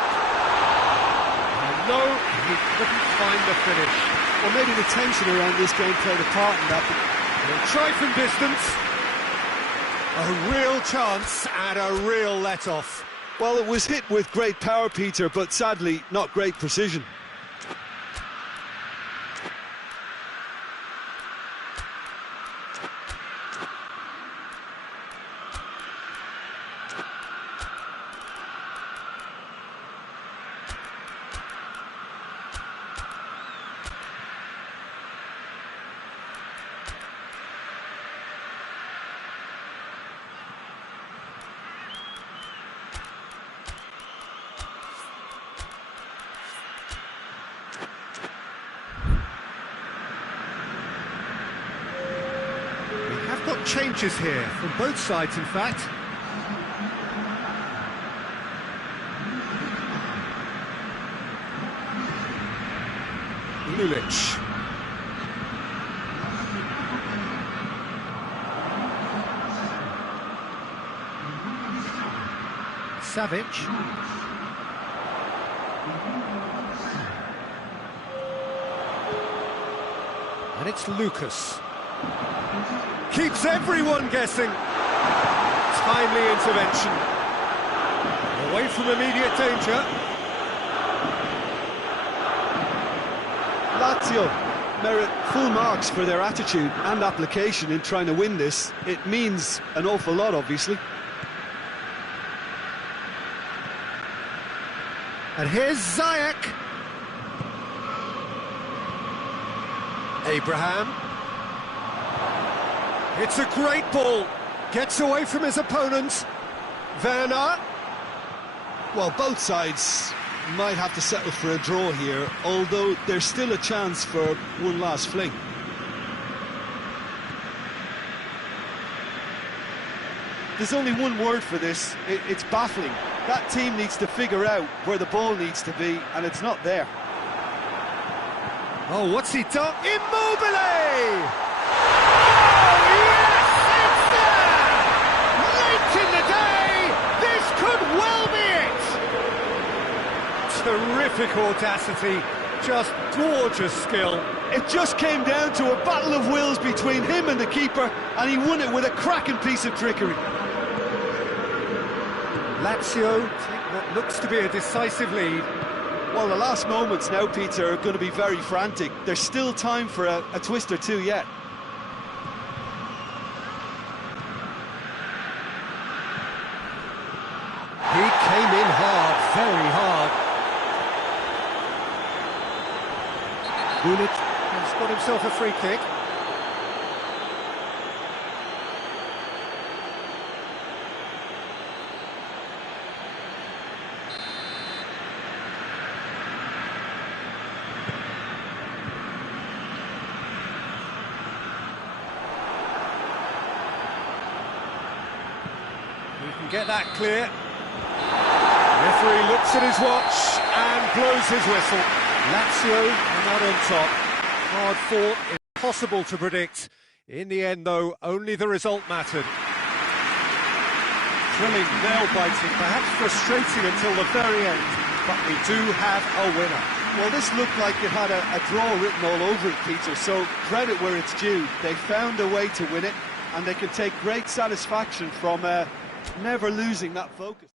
And no, he couldn't find the finish. Well, maybe the tension around this game played a part in that. He'll try from distance. A real chance and a real let-off. Well, it was hit with great power, Peter, but sadly not great precision. Got changes here from both sides, in fact. Lulic. Savic. And it's Lucas. Keeps everyone guessing. Timely intervention. Away from immediate danger. Lazio merit full marks for their attitude and application in trying to win this. It means an awful lot, obviously. And here's Ziyech. Abraham. It's a great ball. Gets away from his opponent. Werner. Well, both sides might have to settle for a draw here, although there's still a chance for one last fling. There's only one word for this. It's baffling. That team needs to figure out where the ball needs to be, and it's not there. Oh, what's he done? Immobile! Terrific audacity, just gorgeous skill. It just came down to a battle of wills between him and the keeper, and he won it with a cracking piece of trickery. Lazio take what looks to be a decisive lead. Well, the last moments now, Peter, are going to be very frantic. There's still time for a twist or two yet. He came in hard, very hard. Lulic has got himself a free kick. We can get that clear. Referee looks at his watch and blows his whistle. Lazio are not on top. Hard fought, impossible to predict. In the end, though, only the result mattered. Thrilling, nail-biting, perhaps frustrating until the very end, but we do have a winner. Well, this looked like it had a draw written all over it, Peter, so credit where it's due. They found a way to win it, and they can take great satisfaction from never losing that focus.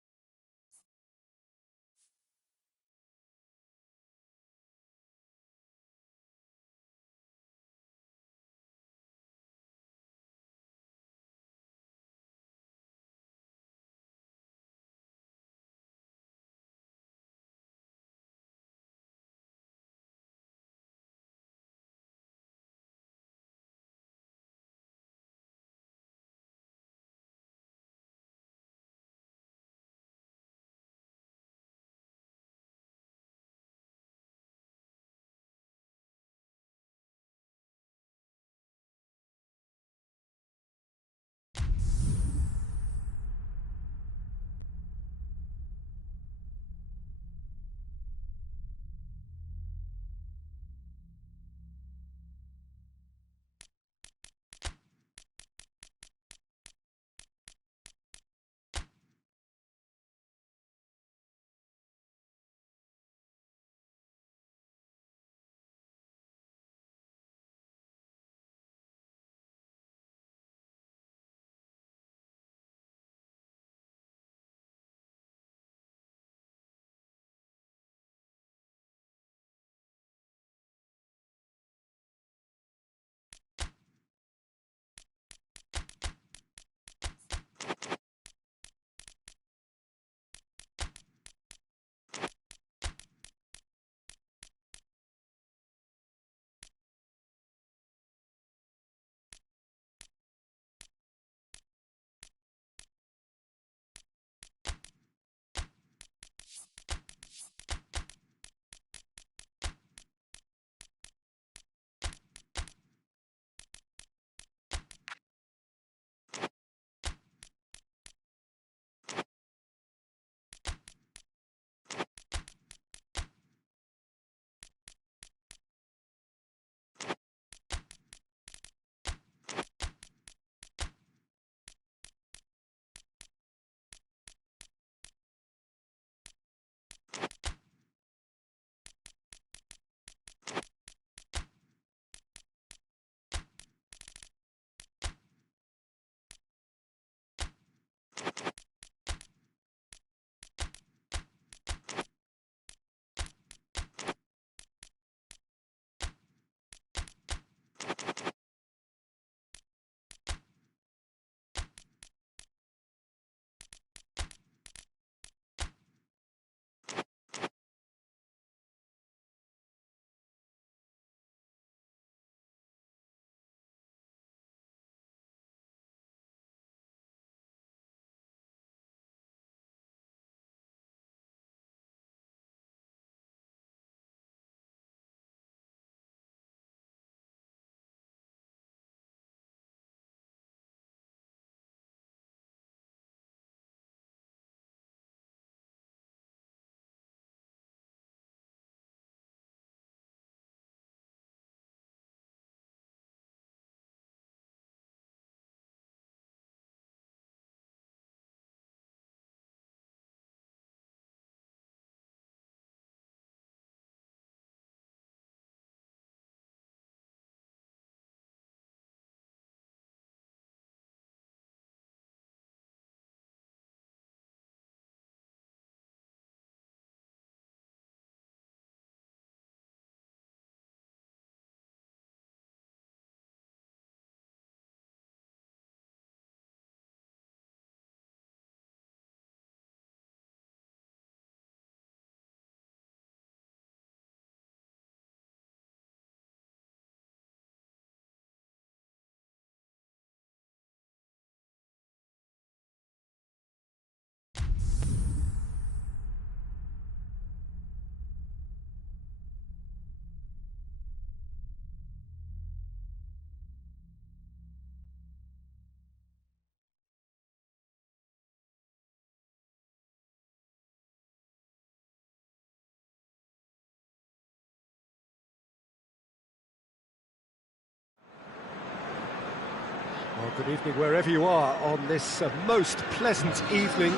Good evening wherever you are on this most pleasant evening.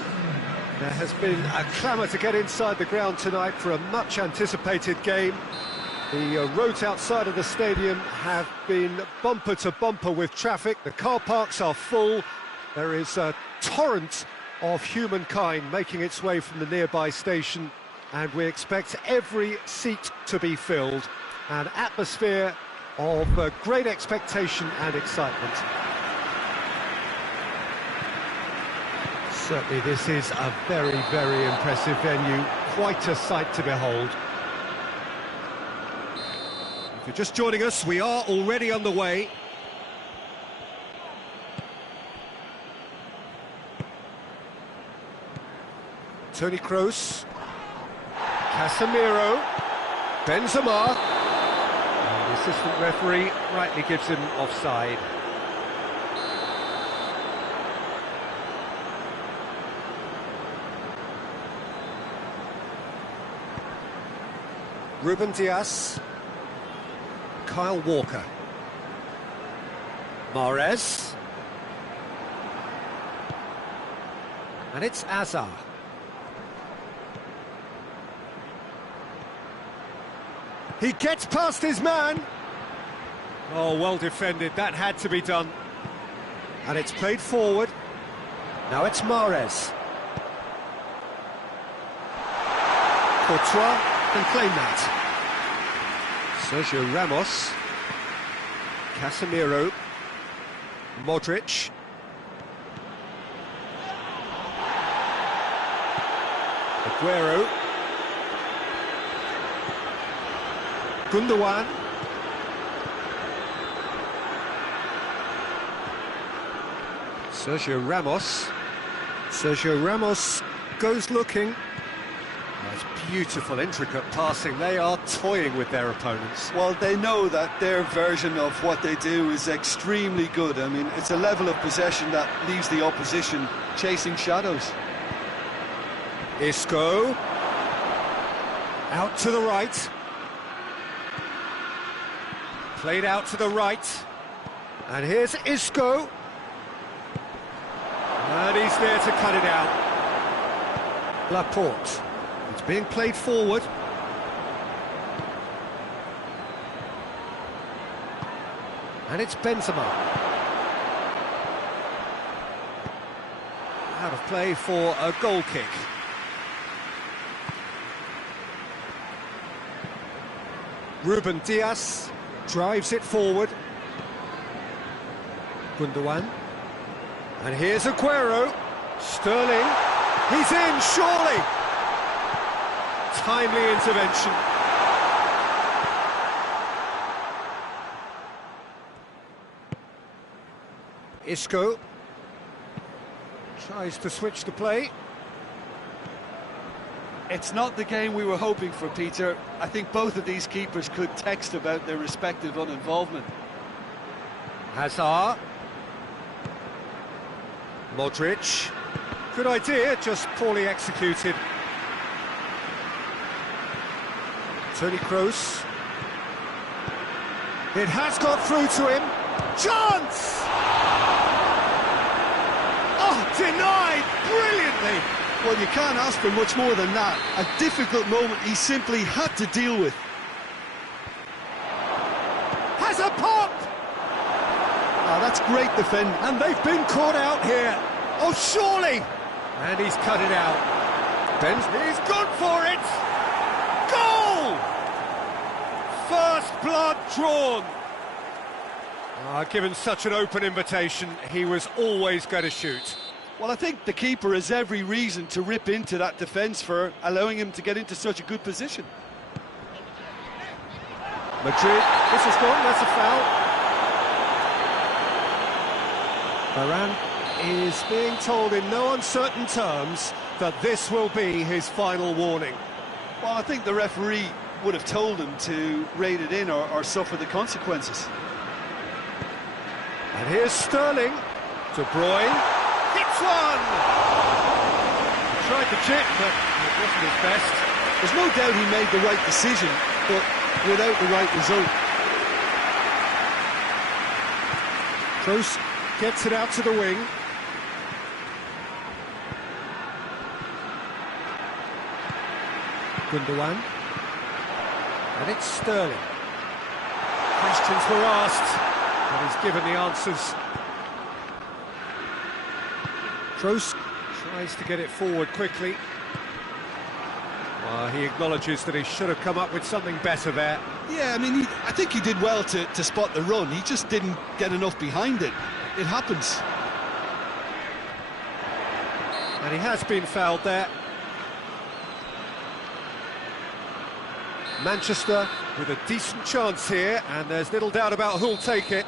There has been a clamour to get inside the ground tonight for a much anticipated game. The roads outside of the stadium have been bumper to bumper with traffic. The car parks are full. There is a torrent of humankind making its way from the nearby station, and we expect every seat to be filled. An atmosphere of great expectation and excitement. Certainly this is a very, very impressive venue, quite a sight to behold. If you're just joining us, we are already underway. Toni Kroos, Casemiro, Benzema, and the assistant referee rightly gives him offside. Ruben Dias, Kyle Walker, Mahrez, and it's Azar. He gets past his man. Oh, well defended, that had to be done. And it's played forward. Now it's Mahrez. Courtois can claim that. Sergio Ramos, Casemiro, Modric, Aguero, Gundogan, Sergio Ramos. Sergio Ramos goes looking. That's beautiful, intricate passing. They are toying with their opponents. Well, they know that their version of what they do is extremely good. I mean, it's a level of possession that leaves the opposition chasing shadows. Isco. Out to the right. Played out to the right. And here's Isco. And he's there to cut it out. Laporte. It's being played forward. And it's Benzema. Out of play for a goal kick. Ruben Dias drives it forward. Gundogan. And here's Aguero. Sterling. He's in, surely. Timely intervention. Isco tries to switch the play. It's not the game we were hoping for, Peter. I think both of these keepers could text about their respective uninvolvement. Hazard. Modric. Good idea, just poorly executed. Toni Kroos. It has got through to him. Chance! Oh, denied brilliantly. Well, you can't ask for much more than that. A difficult moment he simply had to deal with. Has a pop! Oh, that's great defending. And they've been caught out here. Oh, surely! And he's cut it out. He's gone for it! Goal! First blood drawn. Given such an open invitation, he was always going to shoot. Well, I think the keeper has every reason to rip into that defence for allowing him to get into such a good position. Madrid, this is gone, that's a foul. Varane is being told in no uncertain terms that this will be his final warning. Well, I think the referee would have told him to rate it in or suffer the consequences. And here's Sterling. De Bruyne hits one! He tried the chip, but it wasn't his best. There's no doubt he made the right decision, but without the right result. Kroos gets it out to the wing. Gundogan. And it's Sterling. Questions were asked, but he's given the answers. Trost tries to get it forward quickly. He acknowledges that he should have come up with something better there. Yeah, I mean, I think he did well to spot the run. He just didn't get enough behind it. It happens. And he has been fouled there. Manchester with a decent chance here, and there's little doubt about who'll take it.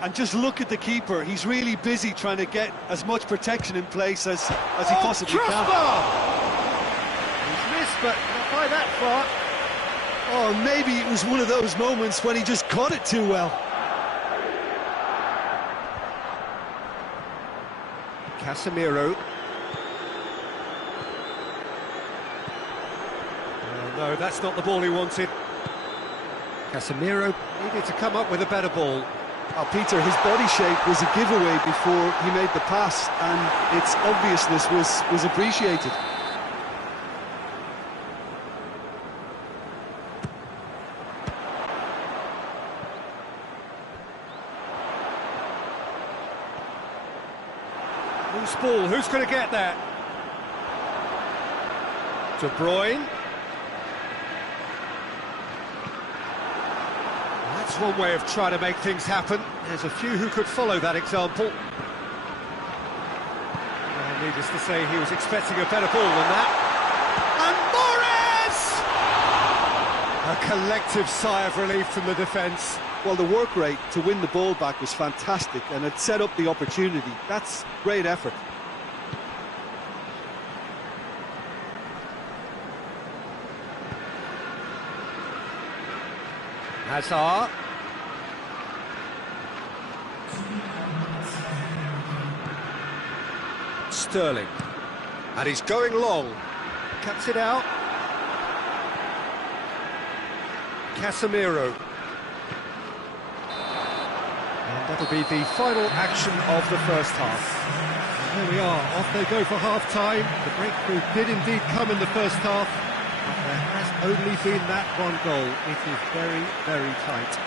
And just look at the keeper. He's really busy trying to get as much protection in place as he possibly can. He's missed, but not by that far. Oh, maybe it was one of those moments when he just caught it too well. Casemiro. No, that's not the ball he wanted. Casemiro needed to come up with a better ball. Oh, Peter, his body shape was a giveaway before he made the pass, and its obviousness was appreciated. Loose ball, who's going to get that? De Bruyne. That's one way of trying to make things happen. There's a few who could follow that example. Needless to say, he was expecting a better ball than that. And Morris! A collective sigh of relief from the defence. Well, the work rate to win the ball back was fantastic, and it set up the opportunity. That's great effort. Hazard. Sterling. And he's going long. Cuts it out. Casemiro. And that'll be the final action of the first half. And here we are, off they go for half-time. The breakthrough did indeed come in the first half, but there has only been that one goal. It is very, very tight.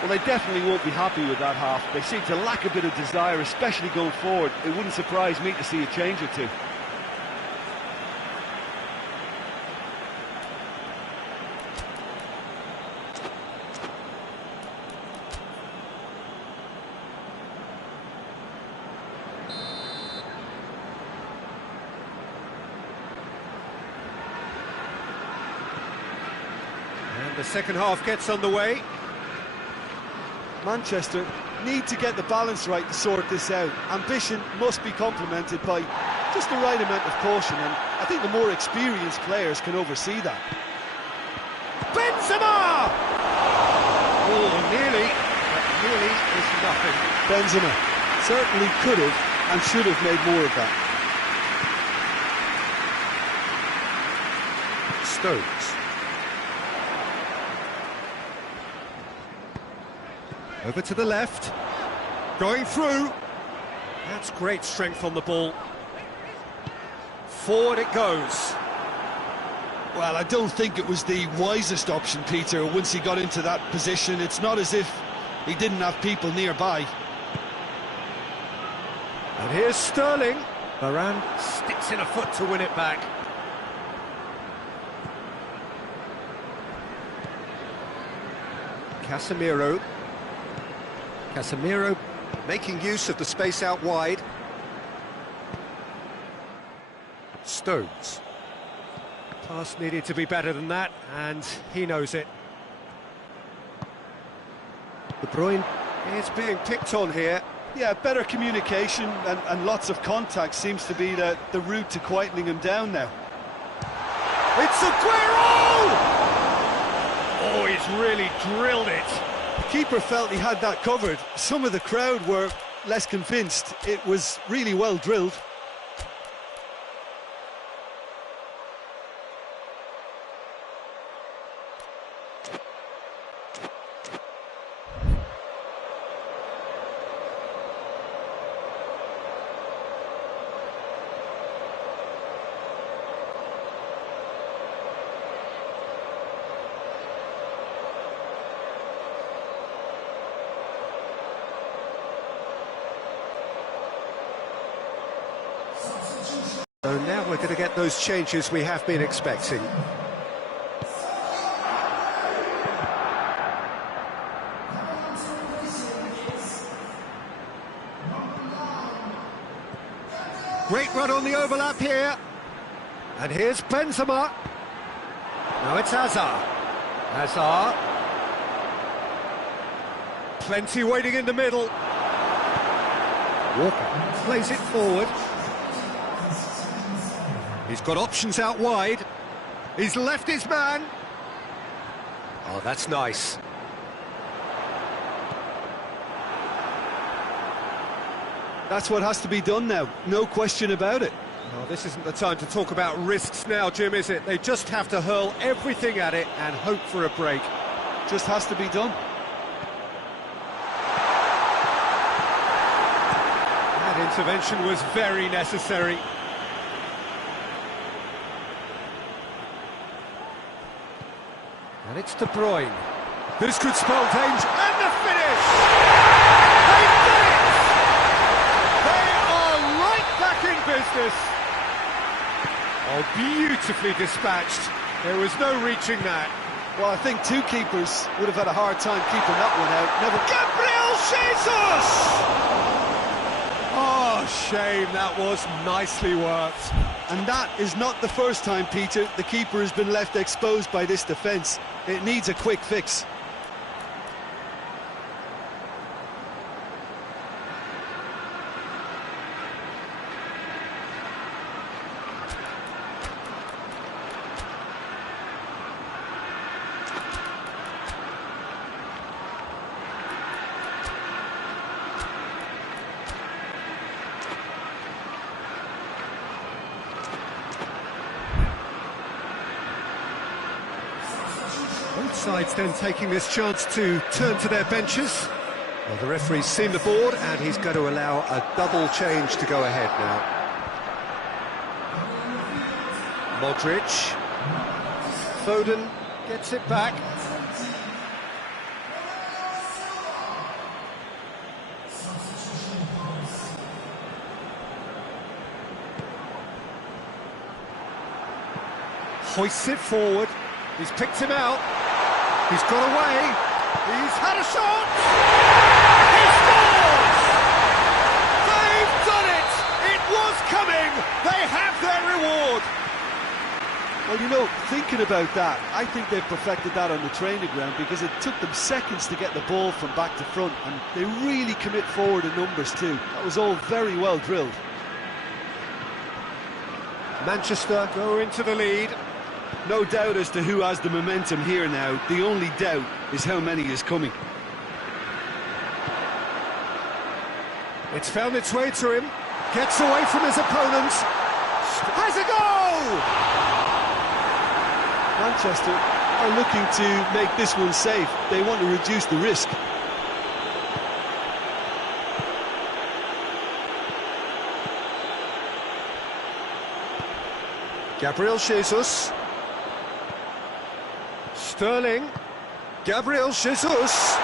Well, they definitely won't be happy with that half. They seem to lack a bit of desire, especially going forward. It wouldn't surprise me to see a change or two. And the second half gets underway. Manchester need to get the balance right to sort this out. Ambition must be complemented by just the right amount of caution, and I think the more experienced players can oversee that. Benzema! Oh, nearly, but nearly is nothing. Benzema certainly could have and should have made more of that. Stones. Over to the left, going through. That's great strength on the ball. Forward it goes. Well, I don't think it was the wisest option, Peter, once he got into that position. It's not as if he didn't have people nearby. And here's Sterling. Varane sticks in a foot to win it back. Casemiro. Casemiro making use of the space out wide. Stones. Pass needed to be better than that, and he knows it. De Bruyne is being picked on here. Yeah, better communication and lots of contact seems to be the route to quietening him down now. It's Aguero! Oh, he's really drilled it. The keeper felt he had that covered. Some of the crowd were less convinced. It was really well drilled. Now we're going to get those changes we have been expecting. Great run on the overlap here. And here's Benzema. Now it's Hazard. Hazard. Plenty waiting in the middle. Walker plays it forward. He's got options out wide. He's left his man. Oh, that's nice. That's what has to be done now, no question about it. Oh, this isn't the time to talk about risks now, Jim, is it? They just have to hurl everything at it and hope for a break. Just has to be done. That intervention was very necessary. And it's De Bruyne. This could spell danger. And the finish! They've done it! They are right back in business. Oh, beautifully dispatched. There was no reaching that. Well, I think two keepers would have had a hard time keeping that one out. Never. Gabriel Jesus! Oh, shame, that was nicely worked. And that is not the first time, Peter, the keeper has been left exposed by this defence. It needs a quick fix. Both sides then taking this chance to turn to their benches. Well, the referee's seen the board and he's going to allow a double change to go ahead now. Modric. Foden gets it back. Hoists it forward. He's picked him out. He's got away. He's had a shot. He scores! They've done it! It was coming. They have their reward. Well, you know, thinking about that, I think they've perfected that on the training ground because it took them seconds to get the ball from back to front, and they really commit forward in numbers too. That was all very well drilled. Manchester go into the lead. No doubt as to who has the momentum here now. The only doubt is how many is coming. It's found its way to him. Gets away from his opponent. Has a goal! Manchester are looking to make this one safe. They want to reduce the risk. Gabriel Jesus. Sterling. Gabriel Jesus.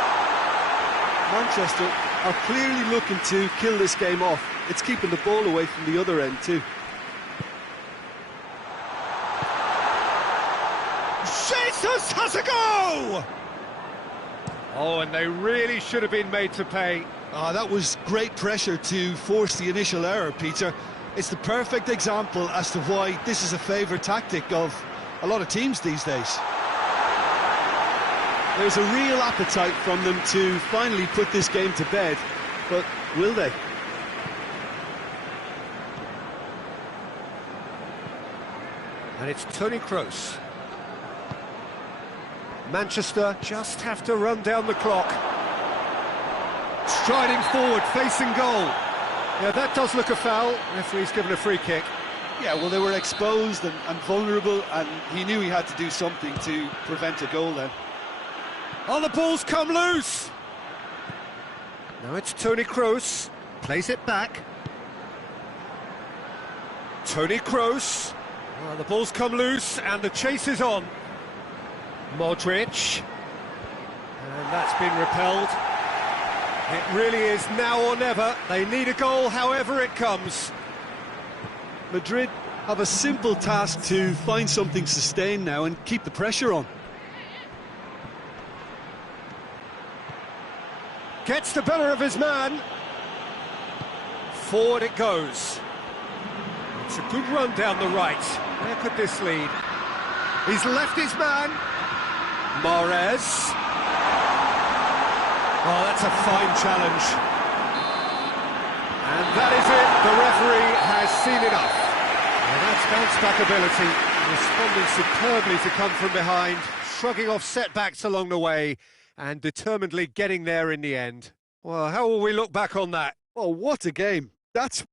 Manchester are clearly looking to kill this game off. It's keeping the ball away from the other end too. Jesus has a go! Oh, and they really should have been made to pay. Oh, that was great pressure to force the initial error, Peter. It's the perfect example as to why this is a favourite tactic of a lot of teams these days. There's a real appetite from them to finally put this game to bed, but will they? And it's Toni Kroos. Manchester just have to run down the clock. Striding forward, facing goal. Yeah, that does look a foul. Referee's given a free kick. Yeah, well, they were exposed and vulnerable, and he knew he had to do something to prevent a goal then. Oh, the ball's come loose! Now it's Toni Kroos. Plays it back. Toni Kroos. Well, the ball's come loose and the chase is on. Modric. And that's been repelled. It really is now or never. They need a goal however it comes. Madrid have a simple task to find something sustained now and keep the pressure on. Gets the better of his man. Forward it goes. It's a good run down the right. Where could this lead? He's left his man. Mahrez. Oh, that's a fine challenge. And that is it. The referee has seen enough. And that's bounce-back ability. Responding superbly to come from behind, shrugging off setbacks along the way, and determinedly getting there in the end. Well, how will we look back on that? Oh, what a game. That's